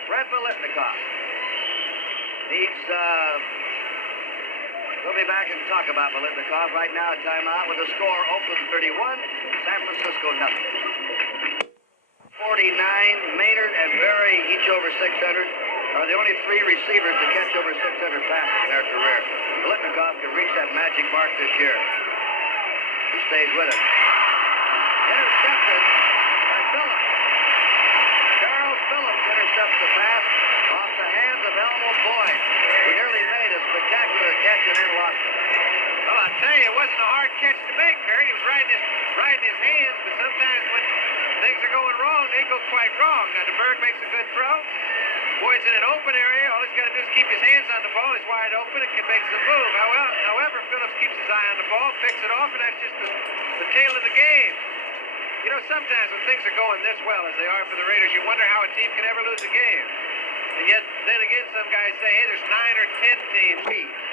Brett Biletnikoff needs, we'll be back and talk about Biletnikoff. Right now, a timeout with the score, Oakland 31, San Francisco nothing. 49, Maynard and Berry, each over 600, are the only 3 receivers to catch over 600 passes in their career. Biletnikoff can reach that magic mark this year. He stays with it. Intercepted by Phillips. Charles Phillips intercepts the pass off the hands of Elmo Boyd, who nearly made a spectacular catch and then lost it. Well, I'll tell you, it wasn't a hard catch to make, Kurt. He was right in his hands, but sometimes when things are going wrong, they go quite wrong. Now, DeBerg makes a good throw. Boyd's in an open area. All he's got to do is keep his hands on the ball. He's wide open and can make some move. However, Phillips keeps his eye on the ball, picks it off, and that's just the tail of the game. You know, sometimes when things are going this well as they are for the Raiders, you wonder how a team can ever lose a game. And yet, then again, some guys say, hey, there's 9 or 10 teams.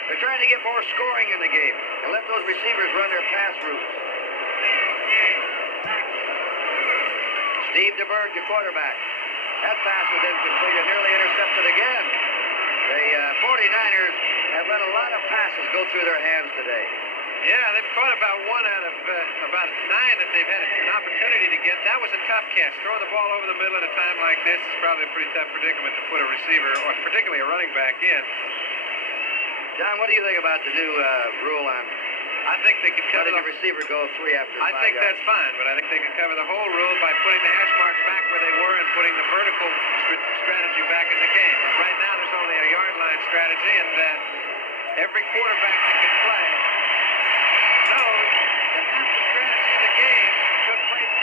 They're trying to get more scoring in the game and let those receivers run their pass routes. Steve DeBerg, the quarterback. That pass was incomplete and nearly intercepted again. The 49ers have let a lot of passes go through their hands today. Yeah, they've caught about 1 out of about 9 that they've had an opportunity to get. That was a tough catch. Throwing the ball over the middle at a time like this is probably a pretty tough predicament to put a receiver, or particularly a running back, in. John, what do you think about the new rule on I think they could cover letting a receiver go 3 after 5 I think yards? that's fine, but I think they could cover the whole rule by putting the hash marks back where they were and putting the vertical strategy back in the game. Right now, there's only a yard line strategy, and every quarterback that can play knows that half the strategy of the game took place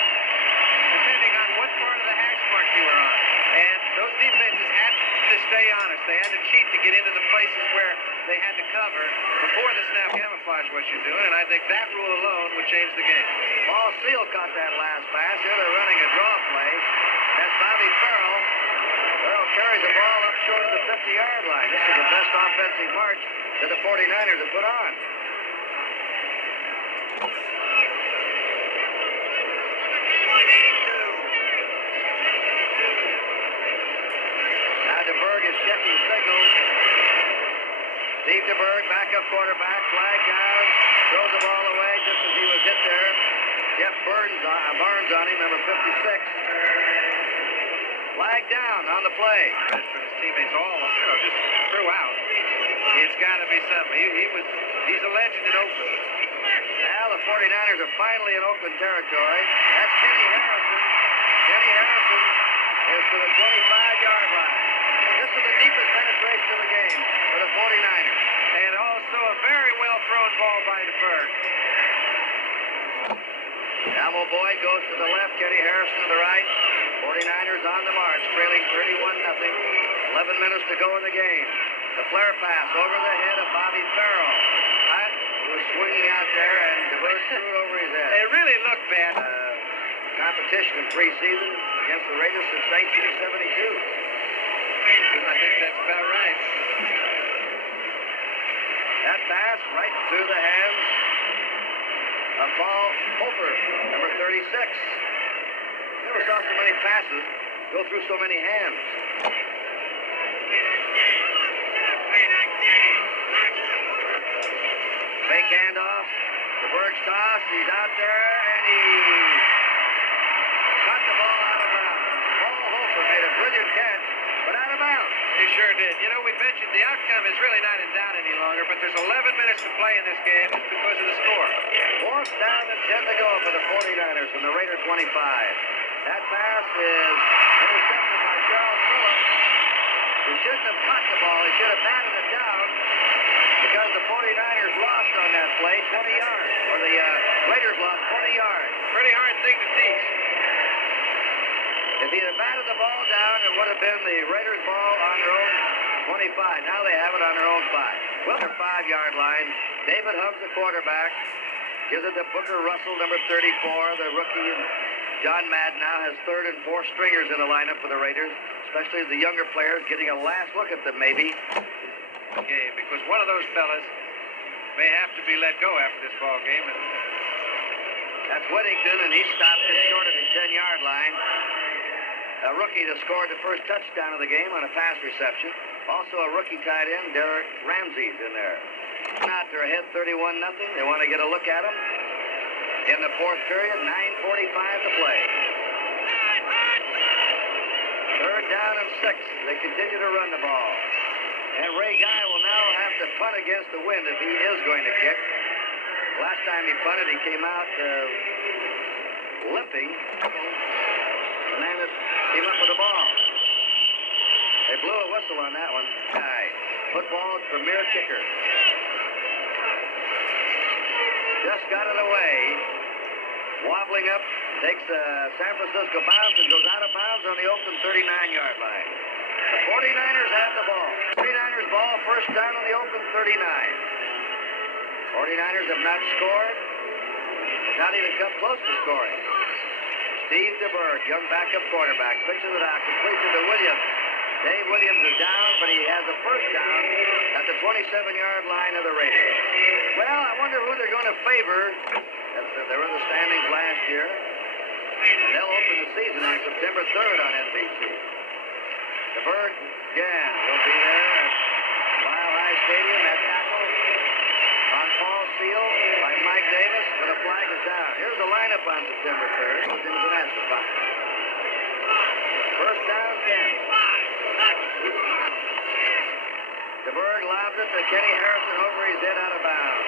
depending on what part of the hash mark you were on. And stay honest. They had to cheat to get into the places where they had to cover before the snap camouflage what you're doing, and I think that rule alone would change the game. Paul Seal caught that last pass. Here they're running a draw play. That's Bobby Farrell. Farrell carries the ball up short of the 50-yard line. This is the best offensive march that the 49ers have put on. Now DeBerg is checking signals. Steve DeBerg, backup quarterback, flag down, throws the ball away just as he was hit there. Jeff Barnes on him, number 56. Flag down on the play. That's from his teammates all, just throughout. It's got to be something. He's a legend in Oakland. Now the 49ers are finally in Oakland territory. That's Kenny Harrison. Kenny Harrison is to the 25-yard line. This is the deepest penetration of the game for the 49ers. And also a very well-thrown ball by DeBerg. Elmo Boyd goes to the left, Kenny Harrison to the right. 49ers on the march, trailing 31-0. 11 minutes to go in the game. The flare pass over the head of Bobby Farrell. He was swinging out there, and DeBerg threw it over his head. It really looked bad. Competition in preseason against the Raiders since 1972. I think that's about right. That pass right through the hands of Paul Hofer, number 36. Never saw so many passes go through so many hands. Fake handoff. DeBerg's toss. He's out there, and he got the ball out of bounds. Paul Hofer made a brilliant catch, but out of bounds. He sure did. We mentioned the outcome is really not in doubt any longer, but there's 11 minutes to play in this game just because of the score. 4th down and 10 to go for the 49ers from the Raider 25. That pass is intercepted by Charles Phillips. He shouldn't have caught the ball. He should have batted it down because the 49ers lost on that play 20 yards, or the Raiders lost 20 yards. Pretty hard thing to teach. If he had batted the ball down, it would have been the Raiders' ball on their own 25. Now they have it on their own 5. Well, their 5-yard line. David Hubbs, the quarterback, gives it to Booker Russell, number 34, the rookie. And John Madden now has 3rd and 4th stringers in the lineup for the Raiders, especially the younger players getting a last look at them, maybe. Okay, because one of those fellas may have to be let go after this ball game. That's Whittington, and he stopped just short of his 10-yard line. A rookie that scored the first touchdown of the game on a pass reception. Also a rookie tight end, Derek Ramsey's in there. Not they're ahead 31-0. They want to get a look at him. In the 4th period, 9:45 to play. 3rd down and 6. They continue to run the ball. And Ray Guy will now have to punt against the wind if he is going to kick. Last time he punted, he came out limping. The man that came up with the ball. They blew a whistle on that one. Guy. Football's premier kicker. Just got it away. Wobbling up. Takes a San Francisco bounce and goes out of bounds on the Oakland 39-yard line. The 49ers have the ball. 49ers ball, first down on the Oakland 39. 49ers have not scored. Not even come close to scoring. Steve DeBerg, young backup quarterback, pitches it out, completes it to Williams. Dave Williams is down, but he has a first down at the 27-yard line of the Raiders. Well, I wonder who they're going to favor. They were in the standings last year. And they'll open the season on September 3rd on NBC. DeBerg, again, will be there at Mile High Stadium. That tackle on Paul Seal by Mike Davis, but a flag is down. Here's the lineup on September 3rd. Goes into the national final. First down, 10. DeBerg lobs it to Kenny Harrison over his head out of bounds.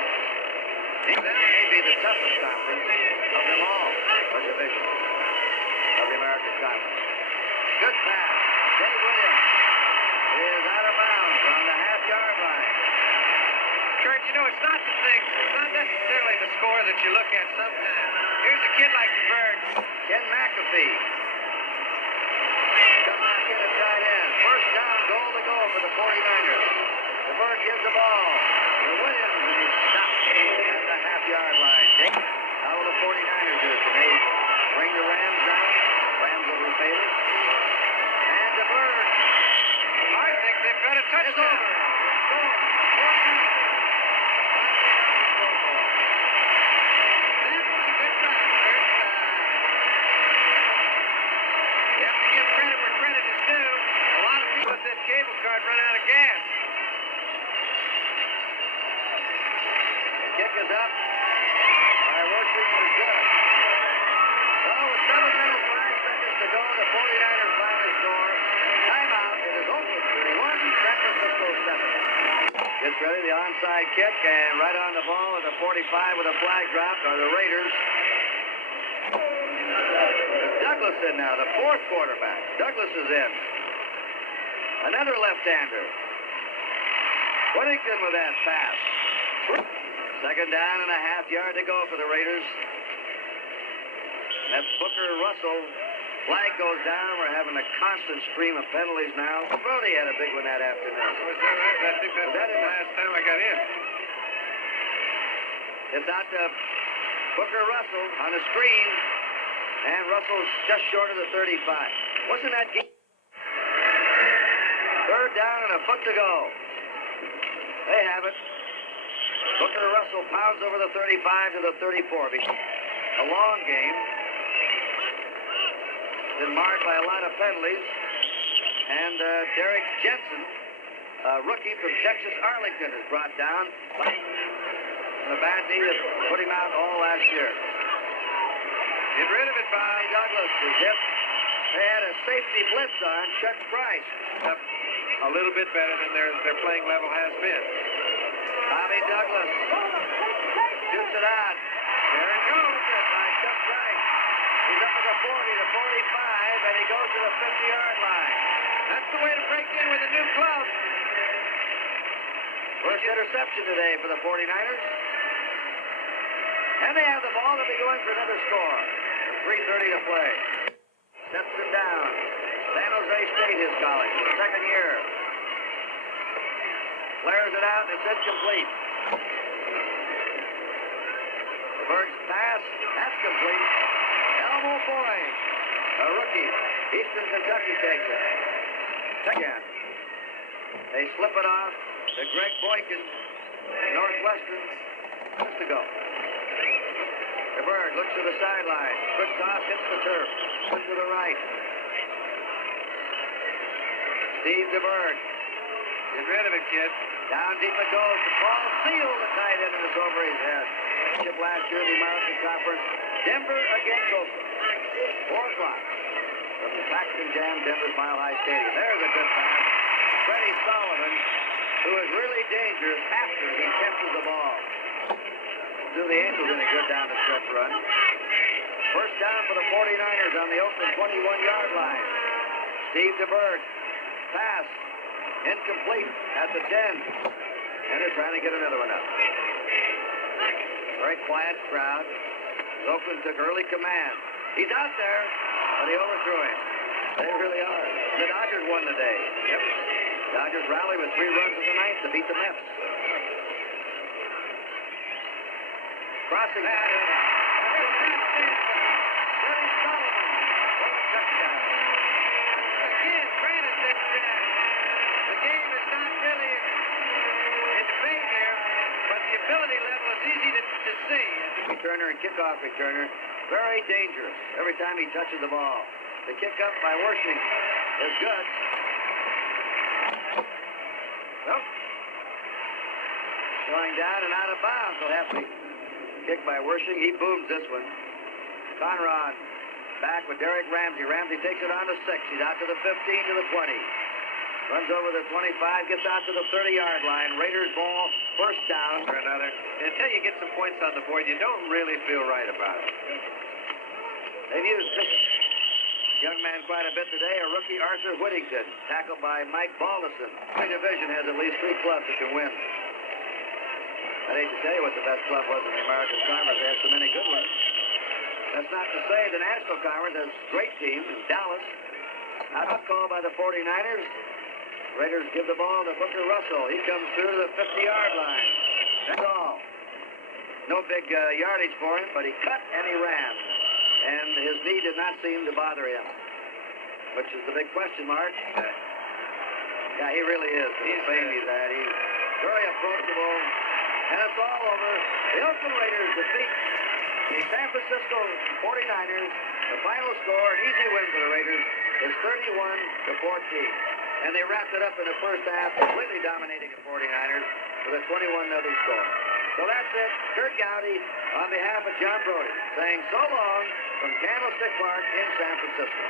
That may be the toughest conference of them all, the division of the American Conference. Good pass. Dave Williams is out of bounds on the half-yard line. Kurt, it's not the thing. It's not necessarily the score that you look at sometimes. Here's a kid like DeBerg. Ken McAfee. Come back in at tight end. First down, goal to goal. 49ers. DeBerg gives the ball to Williams, and he's stopped at the half-yard line. How will the 49ers do? Can they bring the Rams down? Rams will be favored. And DeBerg. I think they've got a touchdown. Score. 49ers. That was a good drive, Kurt. You have to give credit where credit is due. A lot of people with this cable card run out of gas. Kick is up. By Worthing is good. Well, with 7 minutes, 5 seconds to go, the 49ers finally score. Timeout. It is Oakland 31, San Francisco 7. Gets ready, the onside kick, and right on the ball at the 45 with a flag dropped are the Raiders. There's Douglas in now, the fourth quarterback. Douglas is in. Another left-hander. Whittington with that pass. Second down and a half-yard to go for the Raiders. That's Booker Russell. Flag goes down. We're having a constant stream of penalties now. Brody had a big one that afternoon. Was that right? I think that's the last time I got in. It's out to Booker Russell on the screen. And Russell's just short of the 35. Wasn't that game? Third down and a foot to go. They have it. Booker Russell pounds over the 35 to the 34. A long game. Been marred by a lot of penalties. And Derek Jensen, a rookie from Texas Arlington, is brought down. And a bad knee that put him out all last year. Get rid of it, Bobby Douglas is hit. They had a safety blitz on Chuck Price. Up a little bit better than their playing level has been. Bobby Douglas shoots it out. There it goes by Chuck Price. He's up at the 40 to 45, and he goes to the 50-yard line. That's the way to break in with a new club. First interception today for the 49ers. And they have the ball. They'll be going for another score. 3:30 to play. Sets them down. San Jose State, his college, second year. Flares it out, and it's incomplete. Berg's pass, that's complete. Elmo Boyd, a rookie. Eastern Kentucky takes it. Again. They slip it off to Greg Boykin, Northwestern. Just to go. DeBerg looks to the sideline. Quick toss, hits the turf. Swing to the right. Steve DeBerg. Get rid of it, kid. Down deep it goes. Paul Seal, the tight end, and it's over his head. Chip last year in the American Conference. Denver against Oakland. 4 o'clock. From the Paxton Jam, Denver's Mile High Stadium. There's a good pass. Freddie Solomon, who is really dangerous after he catches the ball. Do the Angels any good down the stretch run. First down for the 49ers on the Oakland 21-yard line. Steve DeBerg. Pass. Incomplete at the 10. And they're trying to get another one up. Very quiet crowd. Oakland took early command. He's out there, but he overthrew him. They really are. The Dodgers won today. Yep. Dodgers rally with 3 runs in the ninth to beat the Mets. Crossing that. Freddie Solomon. What a touchdown. Again, granted that the game is not really in debate here, but the ability level is easy to see. Returner and kickoff returner. Very dangerous every time he touches the ball. The kick up by Worshing is good. Well, going down and out of bounds. So happy. Kick by Worshing. He booms this one. Conrad back with Derek Ramsey. Ramsey takes it on to 6. He's out to the 15 to the 20. Runs over the 25, gets out to the 30-yard line. Raiders ball, first down. For another. Until you get some points on the board, you don't really feel right about it. They've used this young man quite a bit today. A rookie, Arthur Whittington, tackled by Mike Balderson. The division has at least 3 clubs that can win. I'd hate to tell you what the best club was in the American Conference. They had so many good ones. That's not to say the National Conference has great teams in Dallas. Not called by the 49ers. Raiders give the ball to Booker Russell. He comes through to the 50-yard line. That's all. No big yardage for him, but he cut and he ran. And his knee did not seem to bother him, which is the big question mark. Yeah, he really is. He's he's very approachable. And it's all over. The Oakland Raiders defeat the San Francisco 49ers. The final score, an easy win for the Raiders, is 31-14. And they wrapped it up in the first half, completely dominating the 49ers with a 21-0 score. So that's it. Curt Gowdy, on behalf of John Brodie, saying so long from Candlestick Park in San Francisco.